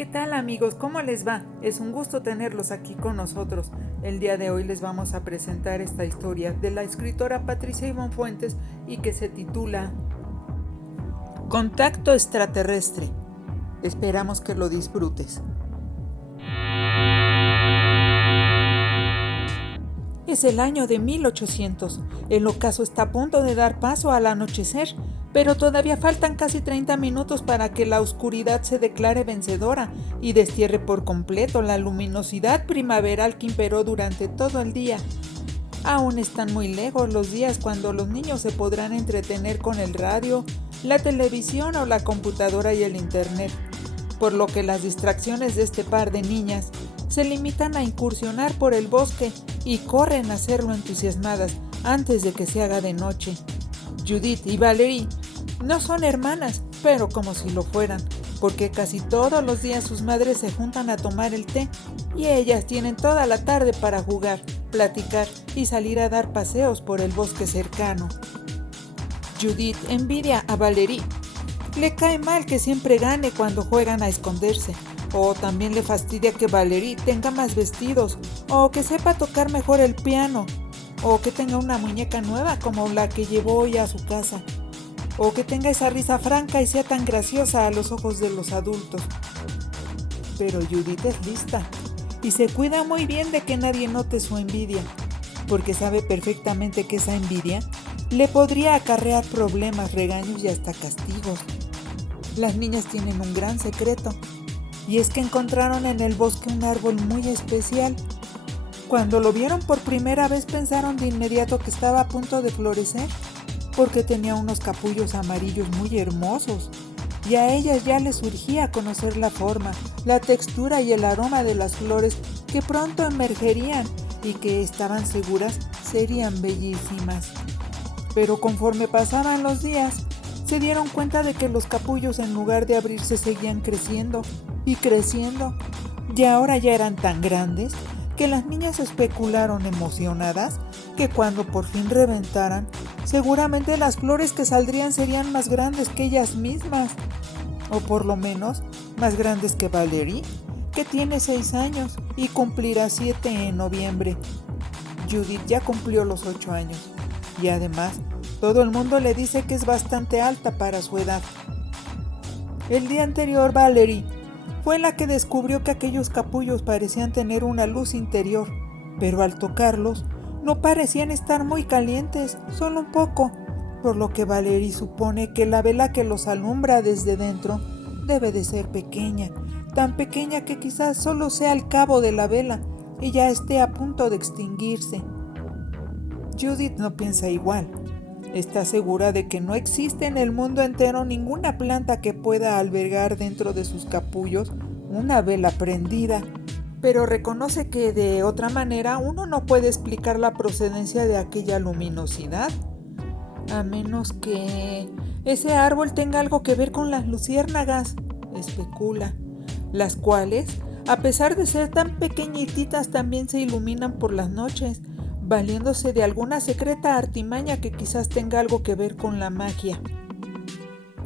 ¿Qué tal amigos? ¿Cómo les va? Es un gusto tenerlos aquí con nosotros. El día de hoy les vamos a presentar esta historia de la escritora Patricia Ivonne Fuentes y que se titula Contacto extraterrestre. Esperamos que lo disfrutes. Es el año de 1800. El ocaso está a punto de dar paso al anochecer, pero todavía faltan casi 30 minutos para que la oscuridad se declare vencedora y destierre por completo la luminosidad primaveral que imperó durante todo el día. Aún están muy lejos los días cuando los niños se podrán entretener con el radio, la televisión o la computadora y el internet, por lo que las distracciones de este par de niñas se limitan a incursionar por el bosque y corren a hacerlo entusiasmadas antes de que se haga de noche. Judith y Valerie no son hermanas, pero como si lo fueran, porque casi todos los días sus madres se juntan a tomar el té y ellas tienen toda la tarde para jugar, platicar y salir a dar paseos por el bosque cercano. Judith envidia a Valerie. Le cae mal que siempre gane cuando juegan a esconderse, o también le fastidia que Valerie tenga más vestidos, o que sepa tocar mejor el piano, o que tenga una muñeca nueva como la que llevó hoy a su casa, o que tenga esa risa franca y sea tan graciosa a los ojos de los adultos. Pero Judith es lista y se cuida muy bien de que nadie note su envidia, porque sabe perfectamente que esa envidia le podría acarrear problemas, regaños y hasta castigos. Las niñas tienen un gran secreto, y es que encontraron en el bosque un árbol muy especial. Cuando lo vieron por primera vez pensaron de inmediato que estaba a punto de florecer, porque tenía unos capullos amarillos muy hermosos, y a ellas ya les surgía conocer la forma, la textura y el aroma de las flores que pronto emergerían y que estaban seguras serían bellísimas. Pero conforme pasaban los días, se dieron cuenta de que los capullos en lugar de abrirse seguían creciendo y creciendo, y ahora ya eran tan grandes que las niñas especularon emocionadas que cuando por fin reventaran, seguramente las flores que saldrían serían más grandes que ellas mismas, o por lo menos más grandes que Valerie, que tiene 6 años y cumplirá 7 en noviembre. Judith ya cumplió los 8 años y además todo el mundo le dice que es bastante alta para su edad. El día anterior Valerie fue la que descubrió que aquellos capullos parecían tener una luz interior, pero al tocarlos no parecían estar muy calientes, solo un poco, por lo que Valerie supone que la vela que los alumbra desde dentro debe de ser pequeña, tan pequeña que quizás solo sea el cabo de la vela y ya esté a punto de extinguirse. Judith no piensa igual. Está segura de que no existe en el mundo entero ninguna planta que pueda albergar dentro de sus capullos una vela prendida, pero reconoce que de otra manera uno no puede explicar la procedencia de aquella luminosidad, a menos que ese árbol tenga algo que ver con las luciérnagas, especula, las cuales, a pesar de ser tan pequeñititas, también se iluminan por las noches, valiéndose de alguna secreta artimaña que quizás tenga algo que ver con la magia.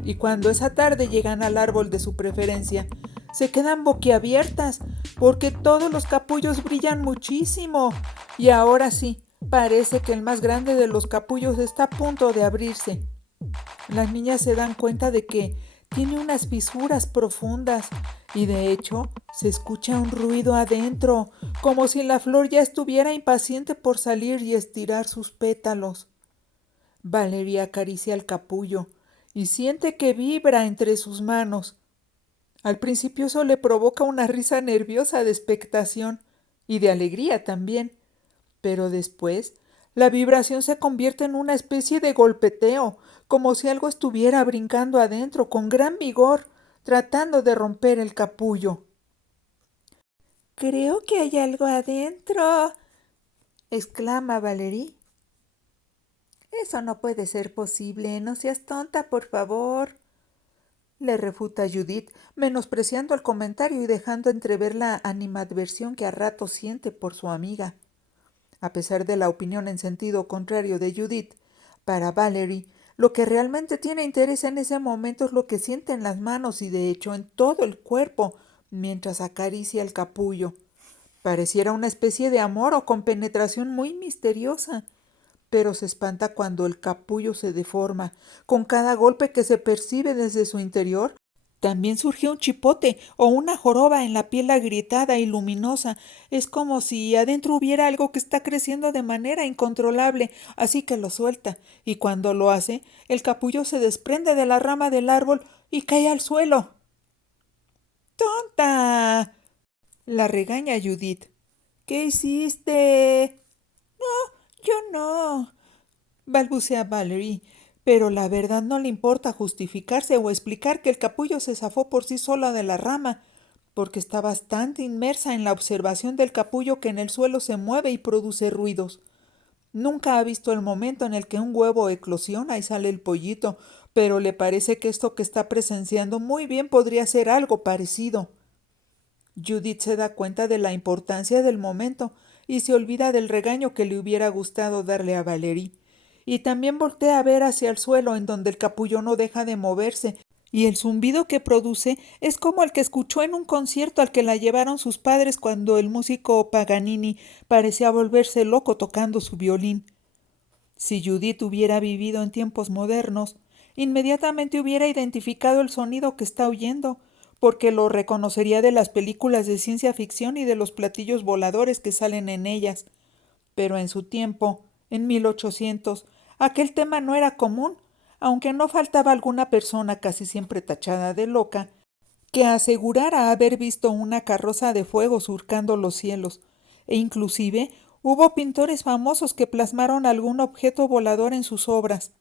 Y cuando esa tarde llegan al árbol de su preferencia, se quedan boquiabiertas, porque todos los capullos brillan muchísimo. Y ahora sí, parece que el más grande de los capullos está a punto de abrirse. Las niñas se dan cuenta de que tiene unas fisuras profundas y de hecho se escucha un ruido adentro, como si la flor ya estuviera impaciente por salir y estirar sus pétalos. Valerie acaricia el capullo y siente que vibra entre sus manos. Al principio eso le provoca una risa nerviosa de expectación y de alegría también, pero después la vibración se convierte en una especie de golpeteo, como si algo estuviera brincando adentro con gran vigor, tratando de romper el capullo. «Creo que hay algo adentro», exclama Valerie. «Eso no puede ser posible, no seas tonta, por favor», le refuta Judith, menospreciando el comentario y dejando entrever la animadversión que a ratos siente por su amiga. A pesar de la opinión en sentido contrario de Judith, para Valerie, lo que realmente tiene interés en ese momento es lo que siente en las manos y de hecho en todo el cuerpo mientras acaricia el capullo. Pareciera una especie de amor o compenetración muy misteriosa, pero se espanta cuando el capullo se deforma, con cada golpe que se percibe desde su interior. También surgió un chipote o una joroba en la piel agrietada y luminosa. Es como si adentro hubiera algo que está creciendo de manera incontrolable, así que lo suelta, y cuando lo hace, el capullo se desprende de la rama del árbol y cae al suelo. ¡Tonta! La regaña Judith. ¿Qué hiciste? Yo no, balbucea Valerie, pero la verdad no le importa justificarse o explicar que el capullo se zafó por sí sola de la rama, porque está bastante inmersa en la observación del capullo que en el suelo se mueve y produce ruidos. Nunca ha visto el momento en el que un huevo eclosiona y sale el pollito, pero le parece que esto que está presenciando muy bien podría ser algo parecido. Judith se da cuenta de la importancia del momento y se olvida del regaño que le hubiera gustado darle a Valerie. Y también voltea a ver hacia el suelo en donde el capullo no deja de moverse, y el zumbido que produce es como el que escuchó en un concierto al que la llevaron sus padres cuando el músico Paganini parecía volverse loco tocando su violín. Si Judith hubiera vivido en tiempos modernos, inmediatamente hubiera identificado el sonido que está oyendo, porque lo reconocería de las películas de ciencia ficción y de los platillos voladores que salen en ellas. Pero en su tiempo, en 1800, aquel tema no era común, aunque no faltaba alguna persona casi siempre tachada de loca, que asegurara haber visto una carroza de fuego surcando los cielos, e inclusive hubo pintores famosos que plasmaron algún objeto volador en sus obras.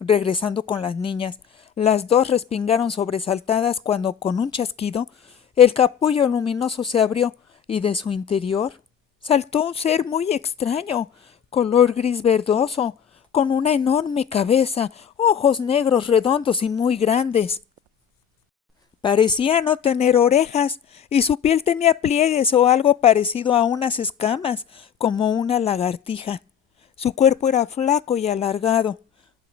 Regresando con las niñas, las dos respingaron sobresaltadas cuando, con un chasquido, el capullo luminoso se abrió y de su interior saltó un ser muy extraño, color gris verdoso, con una enorme cabeza, ojos negros redondos y muy grandes. Parecía no tener orejas y su piel tenía pliegues o algo parecido a unas escamas, como una lagartija. Su cuerpo era flaco y alargado.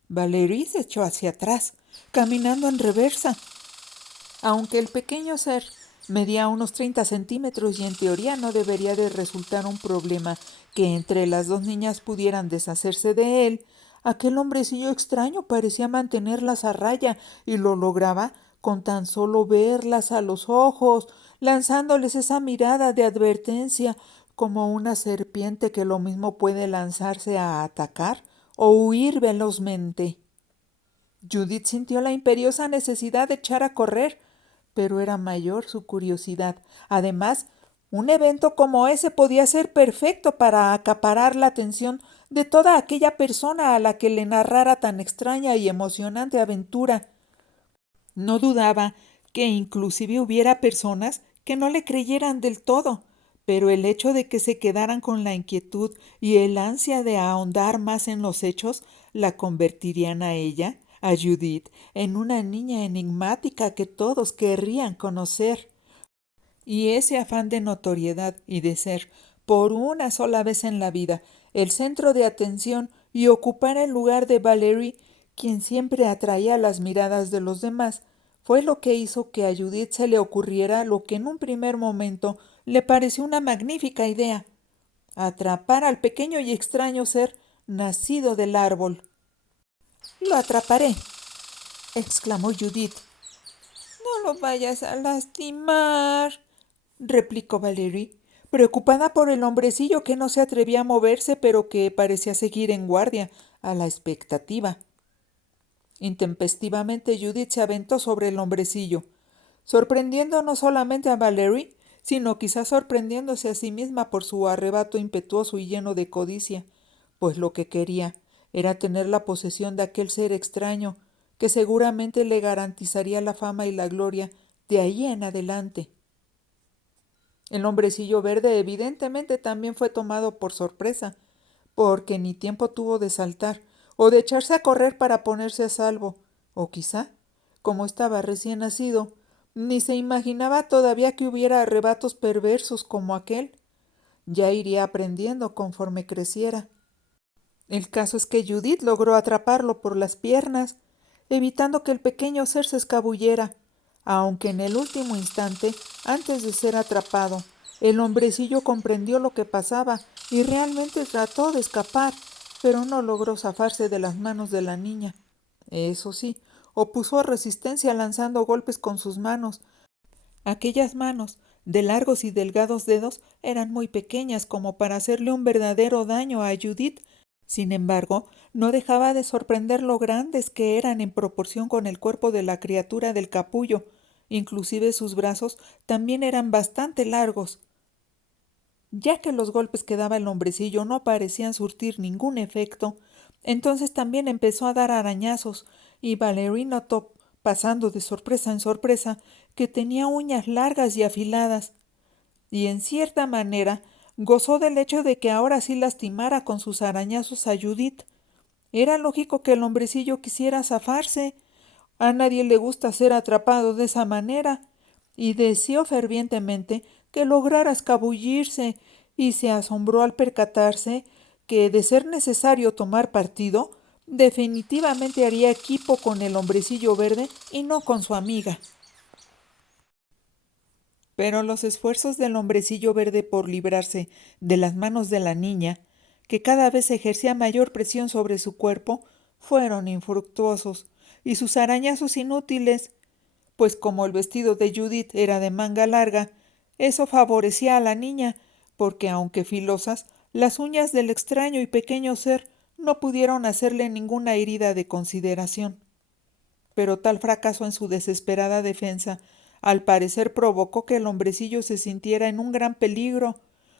Valerie se echó hacia atrás, caminando en reversa. Aunque el pequeño ser medía unos 30 centímetros y en teoría no debería de resultar un problema que entre las dos niñas pudieran deshacerse de él, aquel hombrecillo extraño parecía mantenerlas a raya y lo lograba con tan solo verlas a los ojos, lanzándoles esa mirada de advertencia como una serpiente que lo mismo puede lanzarse a atacar o huir velozmente. Judith sintió la imperiosa necesidad de echar a correr, pero era mayor su curiosidad. Además, un evento como ese podía ser perfecto para acaparar la atención de toda aquella persona a la que le narrara tan extraña y emocionante aventura. No dudaba que inclusive hubiera personas que no le creyeran del todo, pero el hecho de que se quedaran con la inquietud y el ansia de ahondar más en los hechos la convertirían a ella, a Judith, en una niña enigmática que todos querrían conocer. Y ese afán de notoriedad y de ser, por una sola vez en la vida, el centro de atención y ocupar el lugar de Valerie, quien siempre atraía las miradas de los demás, fue lo que hizo que a Judith se le ocurriera lo que en un primer momento le pareció una magnífica idea: atrapar al pequeño y extraño ser nacido del árbol. «Lo atraparé», exclamó Judith. «No lo vayas a lastimar», replicó Valerie, preocupada por el hombrecillo que no se atrevía a moverse, pero que parecía seguir en guardia, a la expectativa. Intempestivamente Judith se aventó sobre el hombrecillo, sorprendiendo no solamente a Valerie, sino quizás sorprendiéndose a sí misma por su arrebato impetuoso y lleno de codicia, pues lo que quería era tener la posesión de aquel ser extraño, que seguramente le garantizaría la fama y la gloria de ahí en adelante. El hombrecillo verde evidentemente también fue tomado por sorpresa, porque ni tiempo tuvo de saltar o de echarse a correr para ponerse a salvo, o quizá, como estaba recién nacido, ni se imaginaba todavía que hubiera arrebatos perversos como aquel. Ya iría aprendiendo conforme creciera. El caso es que Judith logró atraparlo por las piernas, evitando que el pequeño ser se escabullera, aunque en el último instante, antes de ser atrapado, el hombrecillo comprendió lo que pasaba y realmente trató de escapar, pero no logró zafarse de las manos de la niña. Eso sí, opuso resistencia lanzando golpes con sus manos. Aquellas manos, de largos y delgados dedos, eran muy pequeñas como para hacerle un verdadero daño a Judith. Sin embargo, no dejaba de sorprender lo grandes que eran en proporción con el cuerpo de la criatura del capullo. Inclusive sus brazos también eran bastante largos. Ya que los golpes que daba el hombrecillo no parecían surtir ningún efecto, entonces también empezó a dar arañazos, y Valerie notó, pasando de sorpresa en sorpresa, que tenía uñas largas y afiladas, y en cierta manera gozó del hecho de que ahora sí lastimara con sus arañazos a Judith. Era lógico que el hombrecillo quisiera zafarse. A nadie le gusta ser atrapado de esa manera, y deseó fervientemente que lograra escabullirse, y se asombró al percatarse que, de ser necesario tomar partido, definitivamente haría equipo con el hombrecillo verde y no con su amiga. Pero los esfuerzos del hombrecillo verde por librarse de las manos de la niña, que cada vez ejercía mayor presión sobre su cuerpo, fueron infructuosos, y sus arañazos inútiles, pues como el vestido de Judith era de manga larga, eso favorecía a la niña, porque aunque filosas, las uñas del extraño y pequeño ser no pudieron hacerle ninguna herida de consideración. Pero tal fracaso en su desesperada defensa, al parecer provocó que el hombrecillo se sintiera en un gran peligro,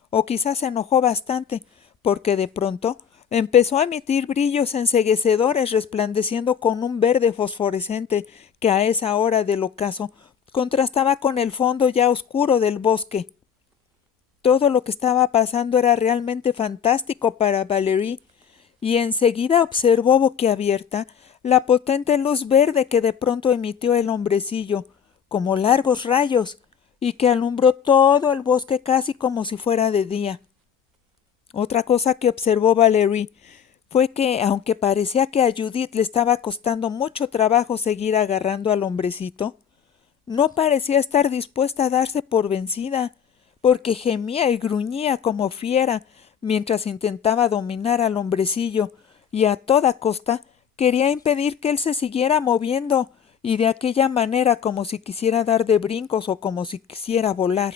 o quizás se enojó bastante, porque de pronto empezó a emitir brillos enceguecedores resplandeciendo con un verde fosforescente que a esa hora del ocaso contrastaba con el fondo ya oscuro del bosque. Todo lo que estaba pasando era realmente fantástico para Valerie, y enseguida observó boquiabierta la potente luz verde que de pronto emitió el hombrecillo, como largos rayos, y que alumbró todo el bosque casi como si fuera de día. Otra cosa que observó Valerie fue que, aunque parecía que a Judith le estaba costando mucho trabajo seguir agarrando al hombrecito, no parecía estar dispuesta a darse por vencida, porque gemía y gruñía como fiera mientras intentaba dominar al hombrecillo, y a toda costa quería impedir que él se siguiera moviendo, y de aquella manera como si quisiera dar de brincos o como si quisiera volar.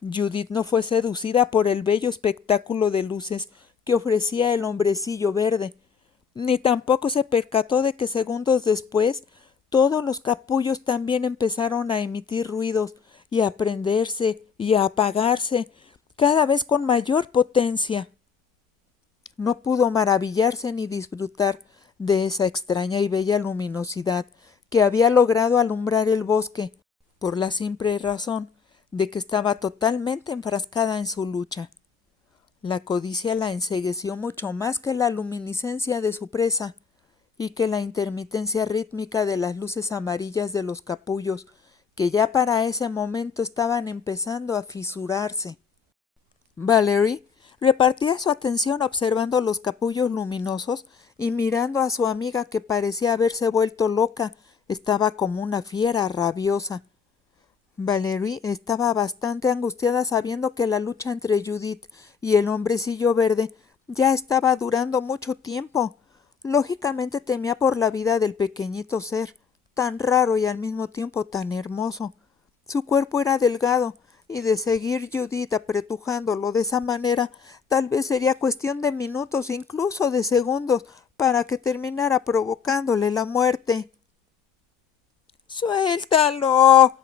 Judith no fue seducida por el bello espectáculo de luces que ofrecía el hombrecillo verde, ni tampoco se percató de que segundos después todos los capullos también empezaron a emitir ruidos y a prenderse y a apagarse, cada vez con mayor potencia. No pudo maravillarse ni disfrutar de esa extraña y bella luminosidad que había logrado alumbrar el bosque, por la simple razón de que estaba totalmente enfrascada en su lucha. La codicia la encegueció mucho más que la luminiscencia de su presa y que la intermitencia rítmica de las luces amarillas de los capullos, que ya para ese momento estaban empezando a fisurarse. Valerie repartía su atención observando los capullos luminosos y mirando a su amiga que parecía haberse vuelto loca, estaba como una fiera rabiosa. Valerie estaba bastante angustiada sabiendo que la lucha entre Judith y el hombrecillo verde ya estaba durando mucho tiempo. Lógicamente temía por la vida del pequeñito ser, tan raro y al mismo tiempo tan hermoso. Su cuerpo era delgado, y de seguir Judith apretujándolo de esa manera, tal vez sería cuestión de minutos, incluso de segundos, para que terminara provocándole la muerte. ¡Suéltalo!,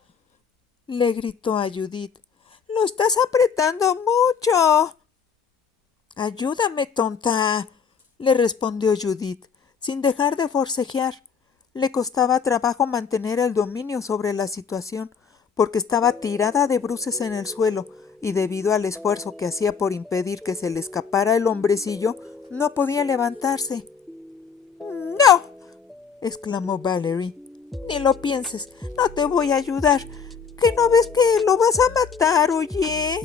le gritó a Judith. ¡Lo estás apretando mucho! Ayúdame, tonta, le respondió Judith, sin dejar de forcejear. Le costaba trabajo mantener el dominio sobre la situación, porque estaba tirada de bruces en el suelo, y debido al esfuerzo que hacía por impedir que se le escapara el hombrecillo, no podía levantarse. ¡No!, exclamó Valerie. Ni lo pienses, no te voy a ayudar. ¿Que no ves que lo vas a matar, oye?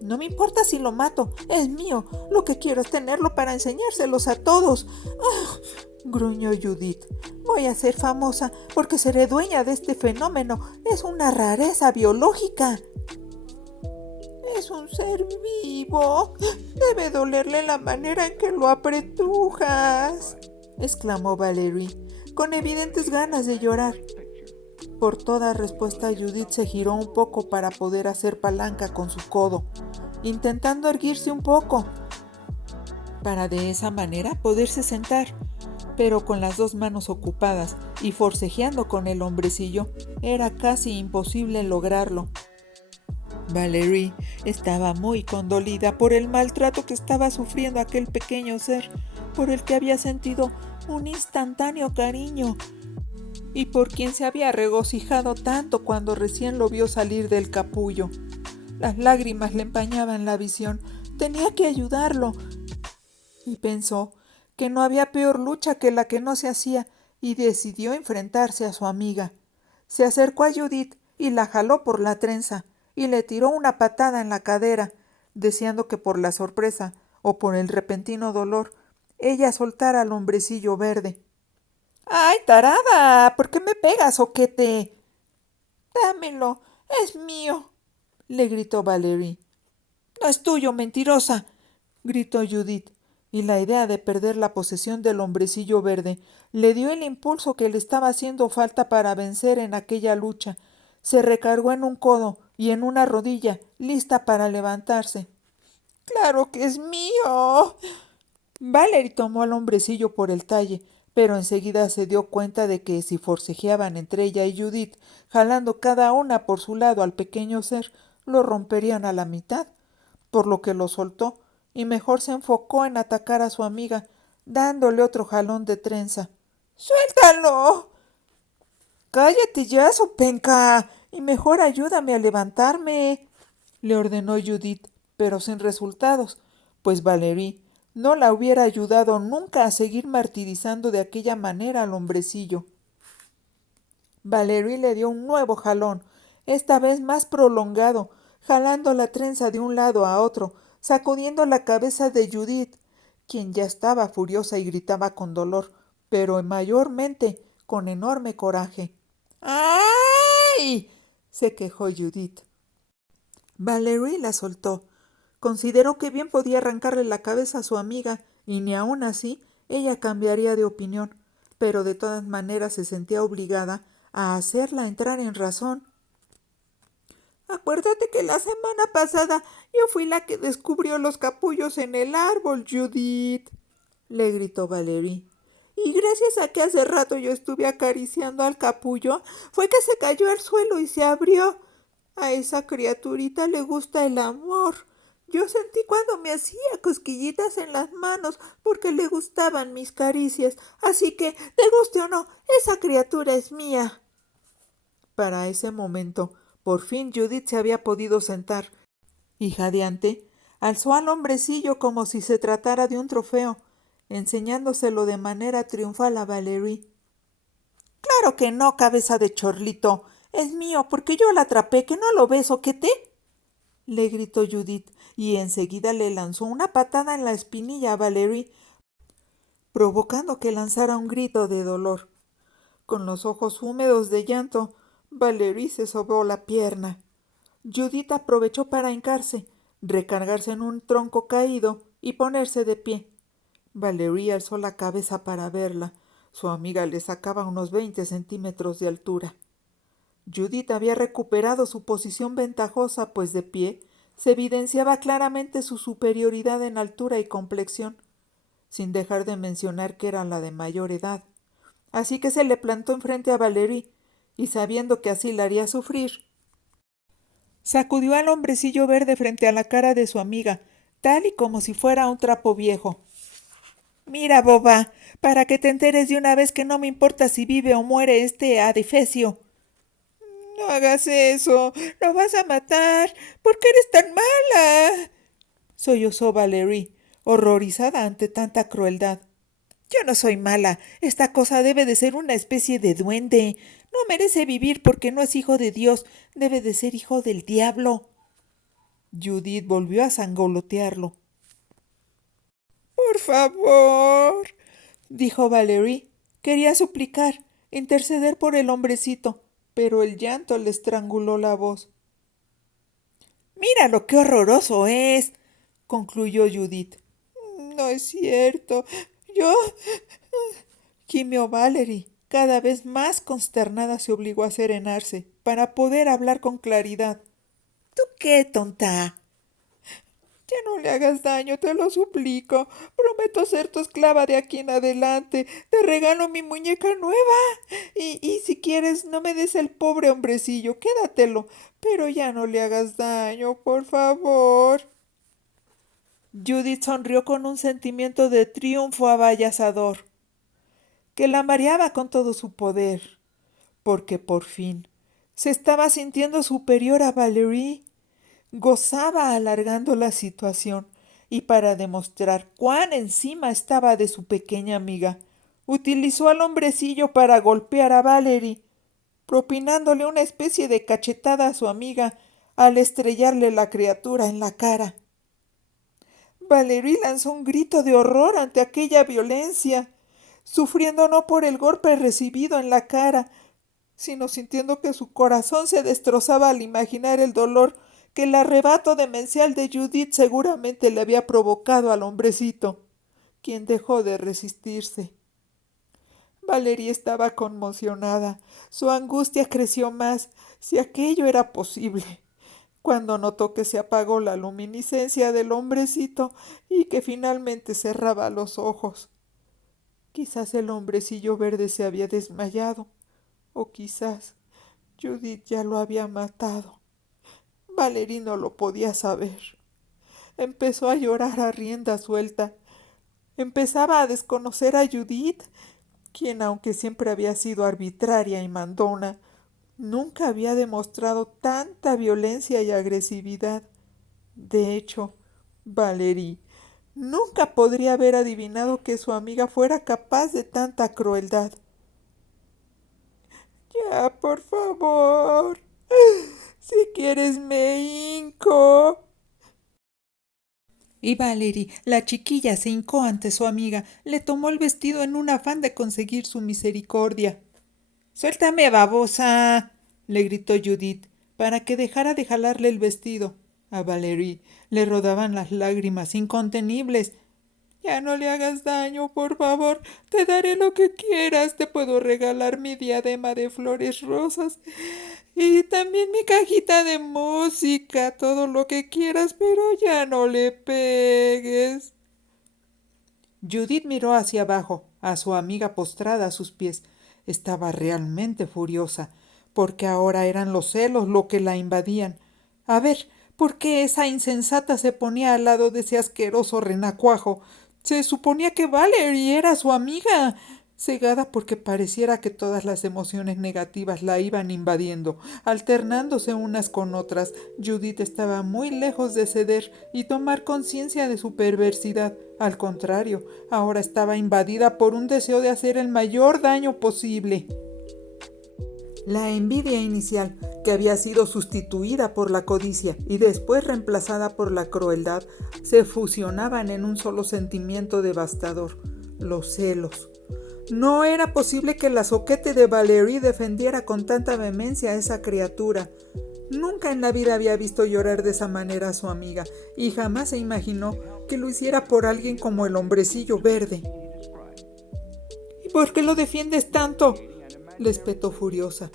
No me importa si lo mato, es mío. Lo que quiero es tenerlo para enseñárselos a todos. gruñó Judith. Voy a ser famosa porque seré dueña de este fenómeno. Es una rareza biológica. Es un ser vivo. Debe dolerle la manera en que lo apretujas, exclamó Valerie, con evidentes ganas de llorar. Por toda respuesta, Judith se giró un poco para poder hacer palanca con su codo, intentando erguirse un poco, para de esa manera poderse sentar, pero con las dos manos ocupadas y forcejeando con el hombrecillo, era casi imposible lograrlo. Valerie estaba muy condolida por el maltrato que estaba sufriendo aquel pequeño ser, por el que había sentido un instantáneo cariño y por quien se había regocijado tanto cuando recién lo vio salir del capullo. Las lágrimas le empañaban la visión. Tenía que ayudarlo. Y pensó que no había peor lucha que la que no se hacía, y decidió enfrentarse a su amiga. Se acercó a Judith y la jaló por la trenza, y le tiró una patada en la cadera, deseando que por la sorpresa o por el repentino dolor, ella soltara al hombrecillo verde. ¡Ay, tarada! ¿Por qué me pegas, oquete? Dámelo, es mío, le gritó Valerie. No es tuyo, mentirosa, gritó Judith, y la idea de perder la posesión del hombrecillo verde le dio el impulso que le estaba haciendo falta para vencer en aquella lucha. Se recargó en un codo y en una rodilla, lista para levantarse. ¡Claro que es mío! Valerie tomó al hombrecillo por el talle, pero enseguida se dio cuenta de que si forcejeaban entre ella y Judith, jalando cada una por su lado al pequeño ser, lo romperían a la mitad, por lo que lo soltó y mejor se enfocó en atacar a su amiga, dándole otro jalón de trenza. ¡Suéltalo! ¡Cállate ya, sopenca! Y mejor ayúdame a levantarme, le ordenó Judith, pero sin resultados, pues Valerie no la hubiera ayudado nunca a seguir martirizando de aquella manera al hombrecillo. Valerie le dio un nuevo jalón, esta vez más prolongado, jalando la trenza de un lado a otro, sacudiendo la cabeza de Judith, quien ya estaba furiosa y gritaba con dolor, pero mayormente con enorme coraje. ¡Ay! Se quejó Judith. Valerie la soltó. Consideró que bien podía arrancarle la cabeza a su amiga, y ni aun así ella cambiaría de opinión, pero de todas maneras se sentía obligada a hacerla entrar en razón. Acuérdate que la semana pasada yo fui la que descubrió los capullos en el árbol, Judith, le gritó Valerie. Y gracias a que hace rato yo estuve acariciando al capullo, fue que se cayó al suelo y se abrió. A esa criaturita le gusta el amor. Yo sentí cuando me hacía cosquillitas en las manos porque le gustaban mis caricias, así que, te guste o no, esa criatura es mía. Para ese momento, por fin Judith se había podido sentar, y jadeante, alzó al hombrecillo como si se tratara de un trofeo, enseñándoselo de manera triunfal a Valerie. —Claro que no, cabeza de chorlito. Es mío, porque yo la atrapé, ¿que no lo ves, oquete? —le gritó Judith, y enseguida le lanzó una patada en la espinilla a Valerie, provocando que lanzara un grito de dolor. Con los ojos húmedos de llanto, Valerie se sobó la pierna. Judith aprovechó para hincarse, recargarse en un tronco caído y ponerse de pie. Valerie alzó la cabeza para verla. Su amiga le sacaba unos 20 centímetros de altura. Judith había recuperado su posición ventajosa, pues de pie se evidenciaba claramente su superioridad en altura y complexión, sin dejar de mencionar que era la de mayor edad. Así que se le plantó enfrente a Valerie, y sabiendo que así la haría sufrir, sacudió al hombrecillo verde frente a la cara de su amiga, tal y como si fuera un trapo viejo. —Mira, boba, para que te enteres de una vez que no me importa si vive o muere este adefesio. —No hagas eso, lo vas a matar. ¿Por qué eres tan mala? —sollozó Valerie, horrorizada ante tanta crueldad. —Yo no soy mala. Esta cosa debe de ser una especie de duende. No merece vivir porque no es hijo de Dios. Debe de ser hijo del diablo. Judith volvió a sangolotearlo. —Por favor dijo Valerie. Quería suplicar, interceder por el hombrecito, pero el llanto le estranguló la voz. «Mira lo que horroroso es», concluyó Judith. «No es cierto. Yo...» gimió Valerie. Cada vez más consternada se obligó a serenarse para poder hablar con claridad. «¿Tú qué, tonta?» «Ya no le hagas daño, te lo suplico. Prometo ser tu esclava de aquí en adelante. Te regalo mi muñeca nueva. Y si quieres, no me des el pobre hombrecillo, quédatelo. Pero ya no le hagas daño, por favor». Judith sonrió con un sentimiento de triunfo avasallador, que la mareaba con todo su poder, porque por fin se estaba sintiendo superior a Valerie. Gozaba alargando la situación, y para demostrar cuán encima estaba de su pequeña amiga, utilizó al hombrecillo para golpear a Valerie, propinándole una especie de cachetada a su amiga al estrellarle la criatura en la cara. Valerie lanzó un grito de horror ante aquella violencia, sufriendo no por el golpe recibido en la cara, sino sintiendo que su corazón se destrozaba al imaginar el dolor que el arrebato demencial de Judith seguramente le había provocado al hombrecito, quien dejó de resistirse. Valerie estaba conmocionada. Su angustia creció más, si aquello era posible, cuando notó que se apagó la luminiscencia del hombrecito y que finalmente cerraba los ojos. Quizás el hombrecillo verde se había desmayado, o quizás Judith ya lo había matado. Valerie no lo podía saber. Empezó a llorar a rienda suelta. Empezaba a desconocer a Judith, quien, aunque siempre había sido arbitraria y mandona, nunca había demostrado tanta violencia y agresividad. De hecho, Valerie nunca podría haber adivinado que su amiga fuera capaz de tanta crueldad. «Ya, por favor. Si quieres me hinco». Y Valerie, la chiquilla, se hincó ante su amiga, le tomó el vestido en un afán de conseguir su misericordia. «¡Suéltame, babosa!», le gritó Judith, para que dejara de jalarle el vestido. A Valerie le rodaban las lágrimas incontenibles. «Ya no le hagas daño, por favor. Te daré lo que quieras. Te puedo regalar mi diadema de flores rosas y también mi cajita de música, todo lo que quieras, pero ya no le pegues». Judith miró hacia abajo, a su amiga postrada a sus pies. Estaba realmente furiosa, porque ahora eran los celos lo que la invadían. A ver, ¿por qué esa insensata se ponía al lado de ese asqueroso renacuajo? Se suponía que Valerie era su amiga. Cegada porque pareciera que todas las emociones negativas la iban invadiendo, alternándose unas con otras, Judith estaba muy lejos de ceder y tomar conciencia de su perversidad. Al contrario, ahora estaba invadida por un deseo de hacer el mayor daño posible. La envidia inicial, que había sido sustituida por la codicia y después reemplazada por la crueldad, se fusionaban en un solo sentimiento devastador: los celos. No era posible que la zoquete de Valerie defendiera con tanta vehemencia a esa criatura. Nunca en la vida había visto llorar de esa manera a su amiga, y jamás se imaginó que lo hiciera por alguien como el hombrecillo verde. «¿Y por qué lo defiendes tanto?», le espetó furiosa.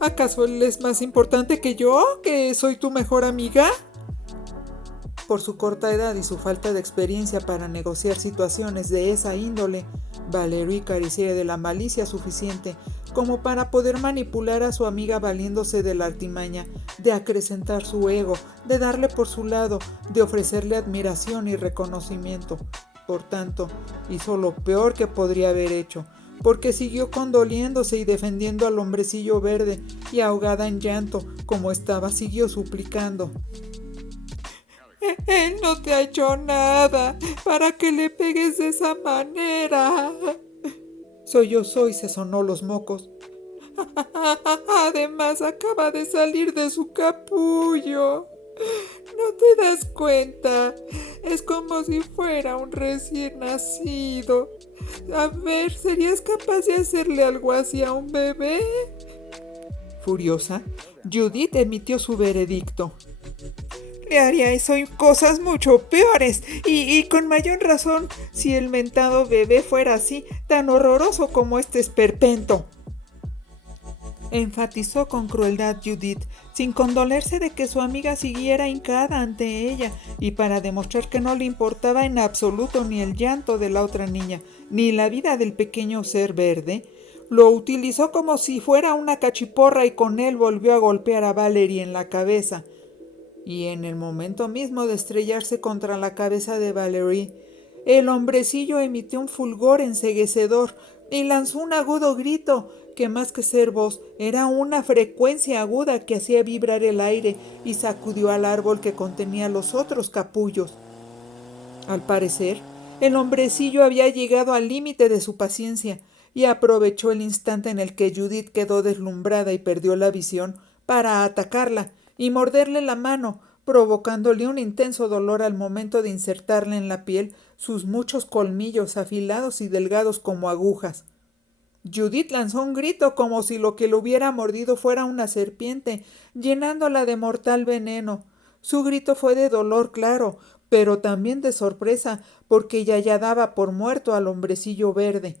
«¿Acaso él es más importante que yo, que soy tu mejor amiga?». Por su corta edad y su falta de experiencia para negociar situaciones de esa índole, Valerie carecía de la malicia suficiente como para poder manipular a su amiga valiéndose de la artimaña, de acrecentar su ego, de darle por su lado, de ofrecerle admiración y reconocimiento. Por tanto, hizo lo peor que podría haber hecho, porque siguió condoliéndose y defendiendo al hombrecillo verde, y ahogada en llanto, como estaba, siguió suplicando: «Él no te ha hecho nada para que le pegues de esa manera». Sollozó y se sonó los mocos. «Además, acaba de salir de su capullo. ¿No te das cuenta? Es como si fuera un recién nacido. A ver, ¿serías capaz de hacerle algo así a un bebé? Furiosa, Judith emitió su veredicto. Le haría eso y cosas mucho peores, y con mayor razón si el mentado bebé fuera así, tan horroroso como este esperpento. Enfatizó con crueldad Judith, sin condolerse de que su amiga siguiera hincada ante ella, y para demostrar que no le importaba en absoluto ni el llanto de la otra niña, ni la vida del pequeño ser verde, lo utilizó como si fuera una cachiporra y con él volvió a golpear a Valerie en la cabeza. Y en el momento mismo de estrellarse contra la cabeza de Valerie, el hombrecillo emitió un fulgor enceguecedor y lanzó un agudo grito que más que ser voz era una frecuencia aguda que hacía vibrar el aire y sacudió al árbol que contenía los otros capullos. Al parecer, el hombrecillo había llegado al límite de su paciencia y aprovechó el instante en el que Judith quedó deslumbrada y perdió la visión para atacarla y morderle la mano, provocándole un intenso dolor al momento de insertarle en la piel sus muchos colmillos afilados y delgados como agujas. Judith lanzó un grito como si lo que lo hubiera mordido fuera una serpiente, llenándola de mortal veneno. Su grito fue de dolor, claro, pero también de sorpresa, porque ya daba por muerto al hombrecillo verde.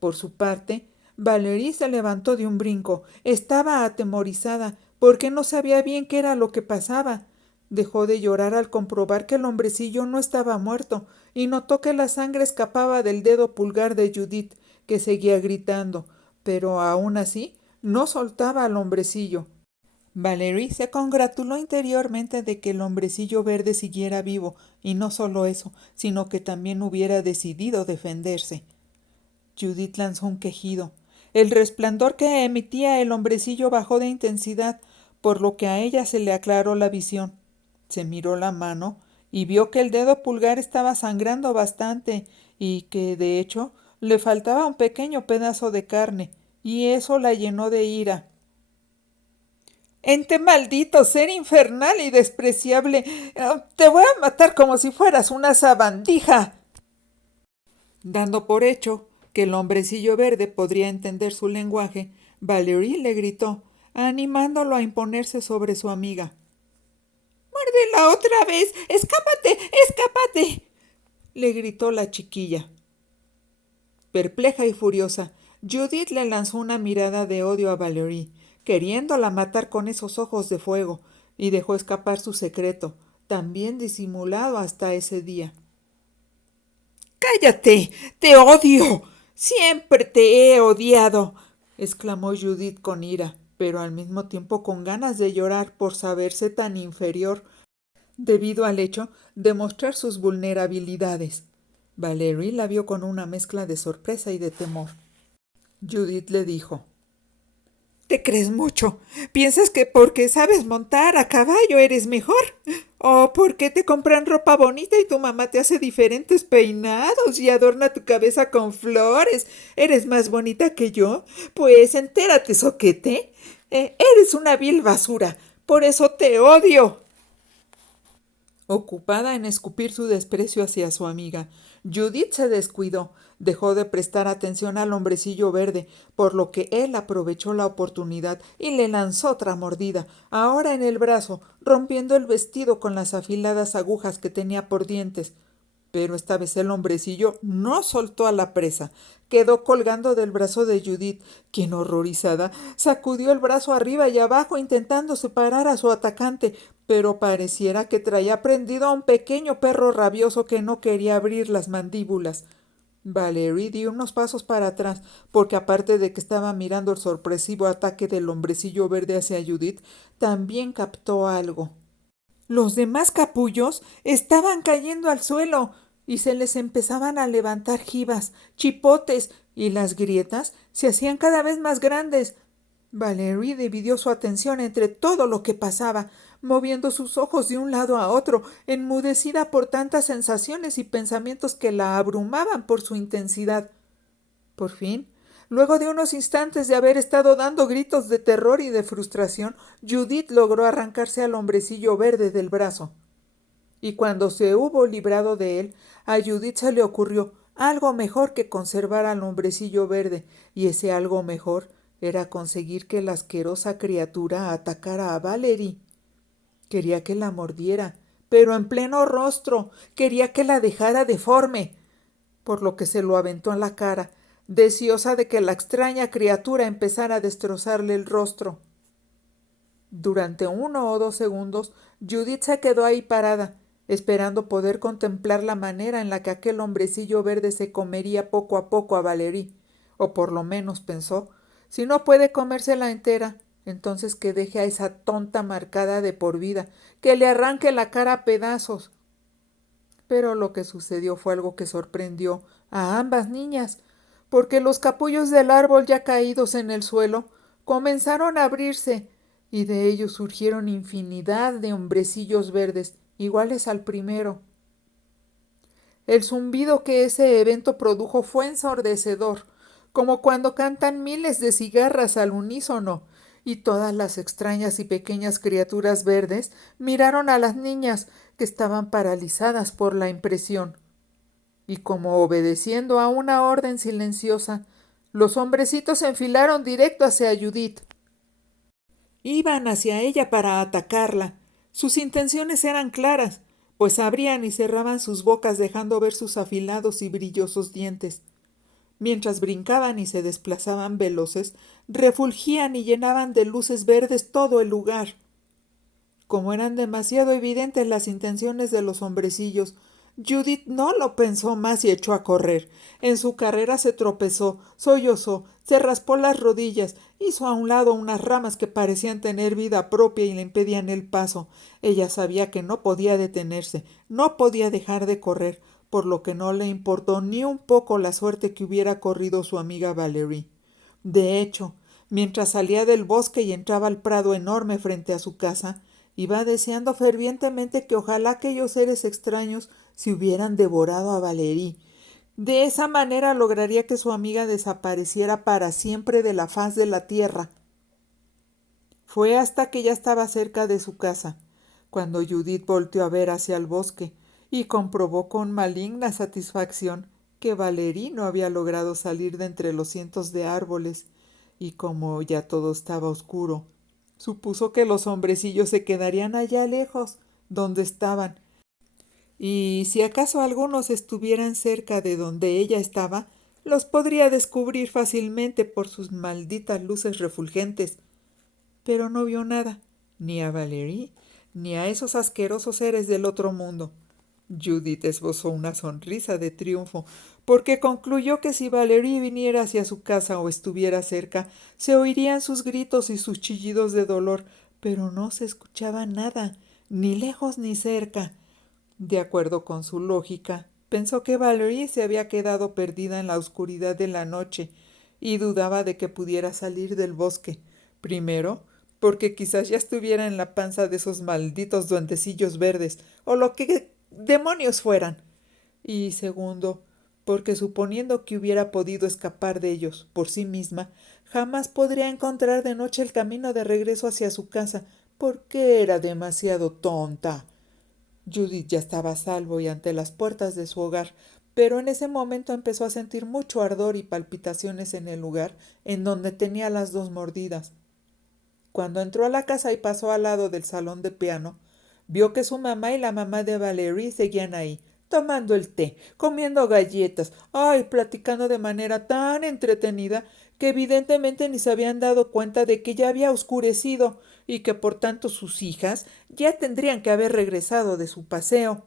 Por su parte, Valerie se levantó de un brinco. Estaba atemorizada, porque no sabía bien qué era lo que pasaba. Dejó de llorar al comprobar que el hombrecillo no estaba muerto, y notó que la sangre escapaba del dedo pulgar de Judith, que seguía gritando, pero aún así no soltaba al hombrecillo. Valerie se congratuló interiormente de que el hombrecillo verde siguiera vivo, y no solo eso, sino que también hubiera decidido defenderse. Judith lanzó un quejido. El resplandor que emitía el hombrecillo bajó de intensidad, por lo que a ella se le aclaró la visión. Se miró la mano y vio que el dedo pulgar estaba sangrando bastante y que, de hecho, le faltaba un pequeño pedazo de carne, y eso la llenó de ira. Ente maldito, ser infernal y despreciable. Te voy a matar como si fueras una sabandija. Dando por hecho que el hombrecillo verde podría entender su lenguaje, Valerie le gritó, animándolo a imponerse sobre su amiga. ¡Muérdela otra vez! ¡Escápate! ¡Escápate! Le gritó la chiquilla. Perpleja y furiosa, Judith le lanzó una mirada de odio a Valerie, queriéndola matar con esos ojos de fuego, y dejó escapar su secreto, también disimulado hasta ese día. ¡Cállate! ¡Te odio! ¡Siempre te he odiado!, exclamó Judith con ira, pero al mismo tiempo con ganas de llorar por saberse tan inferior debido al hecho de mostrar sus vulnerabilidades. Valerie la vio con una mezcla de sorpresa y de temor. Judith le dijo: ¿Te crees mucho? ¿Piensas que porque sabes montar a caballo eres mejor? ¿O porque te compran ropa bonita y tu mamá te hace diferentes peinados y adorna tu cabeza con flores? ¿Eres más bonita que yo? Pues entérate, soquete. Eres una vil basura. Por eso te odio. Ocupada en escupir su desprecio hacia su amiga, Judith se descuidó, dejó de prestar atención al hombrecillo verde, por lo que él aprovechó la oportunidad y le lanzó otra mordida, ahora en el brazo, rompiendo el vestido con las afiladas agujas que tenía por dientes. Pero esta vez el hombrecillo no soltó a la presa. Quedó colgando del brazo de Judith, quien, horrorizada, sacudió el brazo arriba y abajo intentando separar a su atacante, pero pareciera que traía prendido a un pequeño perro rabioso que no quería abrir las mandíbulas. Valerie dio unos pasos para atrás, porque aparte de que estaba mirando el sorpresivo ataque del hombrecillo verde hacia Judith, también captó algo. Los demás capullos estaban cayendo al suelo y se les empezaban a levantar jibas, chipotes, y las grietas se hacían cada vez más grandes. Valerie dividió su atención entre todo lo que pasaba, moviendo sus ojos de un lado a otro, enmudecida por tantas sensaciones y pensamientos que la abrumaban por su intensidad. Por fin, luego de unos instantes de haber estado dando gritos de terror y de frustración, Judith logró arrancarse al hombrecillo verde del brazo. Y cuando se hubo librado de él, a Judith se le ocurrió, algo mejor que conservar al hombrecillo verde, y ese algo mejor era conseguir que la asquerosa criatura atacara a Valerie. Quería que la mordiera, pero en pleno rostro, quería que la dejara deforme, por lo que se lo aventó en la cara, deseosa de que la extraña criatura empezara a destrozarle el rostro. Durante 1 o 2 segundos, Judith se quedó ahí parada, esperando poder contemplar la manera en la que aquel hombrecillo verde se comería poco a poco a Valerie, o por lo menos pensó, si no puede comérsela entera, entonces que deje a esa tonta marcada de por vida, que le arranque la cara a pedazos. Pero lo que sucedió fue algo que sorprendió a ambas niñas, porque los capullos del árbol ya caídos en el suelo comenzaron a abrirse, y de ellos surgieron infinidad de hombrecillos verdes, iguales al primero. El zumbido que ese evento produjo fue ensordecedor, como cuando cantan miles de cigarras al unísono, y todas las extrañas y pequeñas criaturas verdes miraron a las niñas, que estaban paralizadas por la impresión. Y como obedeciendo a una orden silenciosa, los hombrecitos se enfilaron directo hacia Judith. Iban hacia ella para atacarla. Sus intenciones eran claras, pues abrían y cerraban sus bocas dejando ver sus afilados y brillosos dientes. Mientras brincaban y se desplazaban veloces, refulgían y llenaban de luces verdes todo el lugar. Como eran demasiado evidentes las intenciones de los hombrecillos, Judith no lo pensó más y echó a correr. En su carrera se tropezó, sollozó, se raspó las rodillas, hizo a un lado unas ramas que parecían tener vida propia y le impedían el paso. Ella sabía que no podía detenerse, no podía dejar de correr, por lo que no le importó ni un poco la suerte que hubiera corrido su amiga Valerie. De hecho, mientras salía del bosque y entraba al prado enorme frente a su casa, iba deseando fervientemente que ojalá aquellos seres extraños se hubieran devorado a Valerie. De esa manera lograría que su amiga desapareciera para siempre de la faz de la tierra. Fue hasta que ya estaba cerca de su casa, cuando Judith volteó a ver hacia el bosque y comprobó con maligna satisfacción que Valerie no había logrado salir de entre los cientos de árboles, y como ya todo estaba oscuro, supuso que los hombrecillos se quedarían allá lejos, donde estaban, y si acaso algunos estuvieran cerca de donde ella estaba, los podría descubrir fácilmente por sus malditas luces refulgentes. Pero no vio nada, ni a Valerie, ni a esos asquerosos seres del otro mundo. Judith esbozó una sonrisa de triunfo, porque concluyó que si Valerie viniera hacia su casa o estuviera cerca, se oirían sus gritos y sus chillidos de dolor, pero no se escuchaba nada, ni lejos ni cerca. De acuerdo con su lógica, pensó que Valerie se había quedado perdida en la oscuridad de la noche y dudaba de que pudiera salir del bosque. Primero, porque quizás ya estuviera en la panza de esos malditos duendecillos verdes, o lo que demonios fueran. Y segundo, porque suponiendo que hubiera podido escapar de ellos por sí misma, jamás podría encontrar de noche el camino de regreso hacia su casa, porque era demasiado tonta. Judith ya estaba a salvo y ante las puertas de su hogar, pero en ese momento empezó a sentir mucho ardor y palpitaciones en el lugar en donde tenía las dos mordidas. Cuando entró a la casa y pasó al lado del salón de piano, vio que su mamá y la mamá de Valerie seguían ahí, tomando el té, comiendo galletas, platicando de manera tan entretenida que evidentemente ni se habían dado cuenta de que ya había oscurecido y que por tanto sus hijas ya tendrían que haber regresado de su paseo.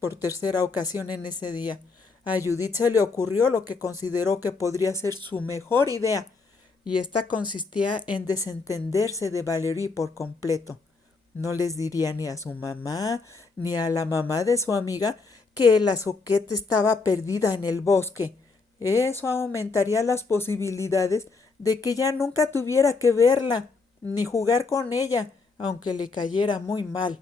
Por tercera ocasión en ese día, a Judith se le ocurrió lo que consideró que podría ser su mejor idea, y esta consistía en desentenderse de Valerie por completo. No les diría ni a su mamá, ni a la mamá de su amiga que la zoqueta estaba perdida en el bosque. Eso aumentaría las posibilidades de que ya nunca tuviera que verla, ni jugar con ella, aunque le cayera muy mal.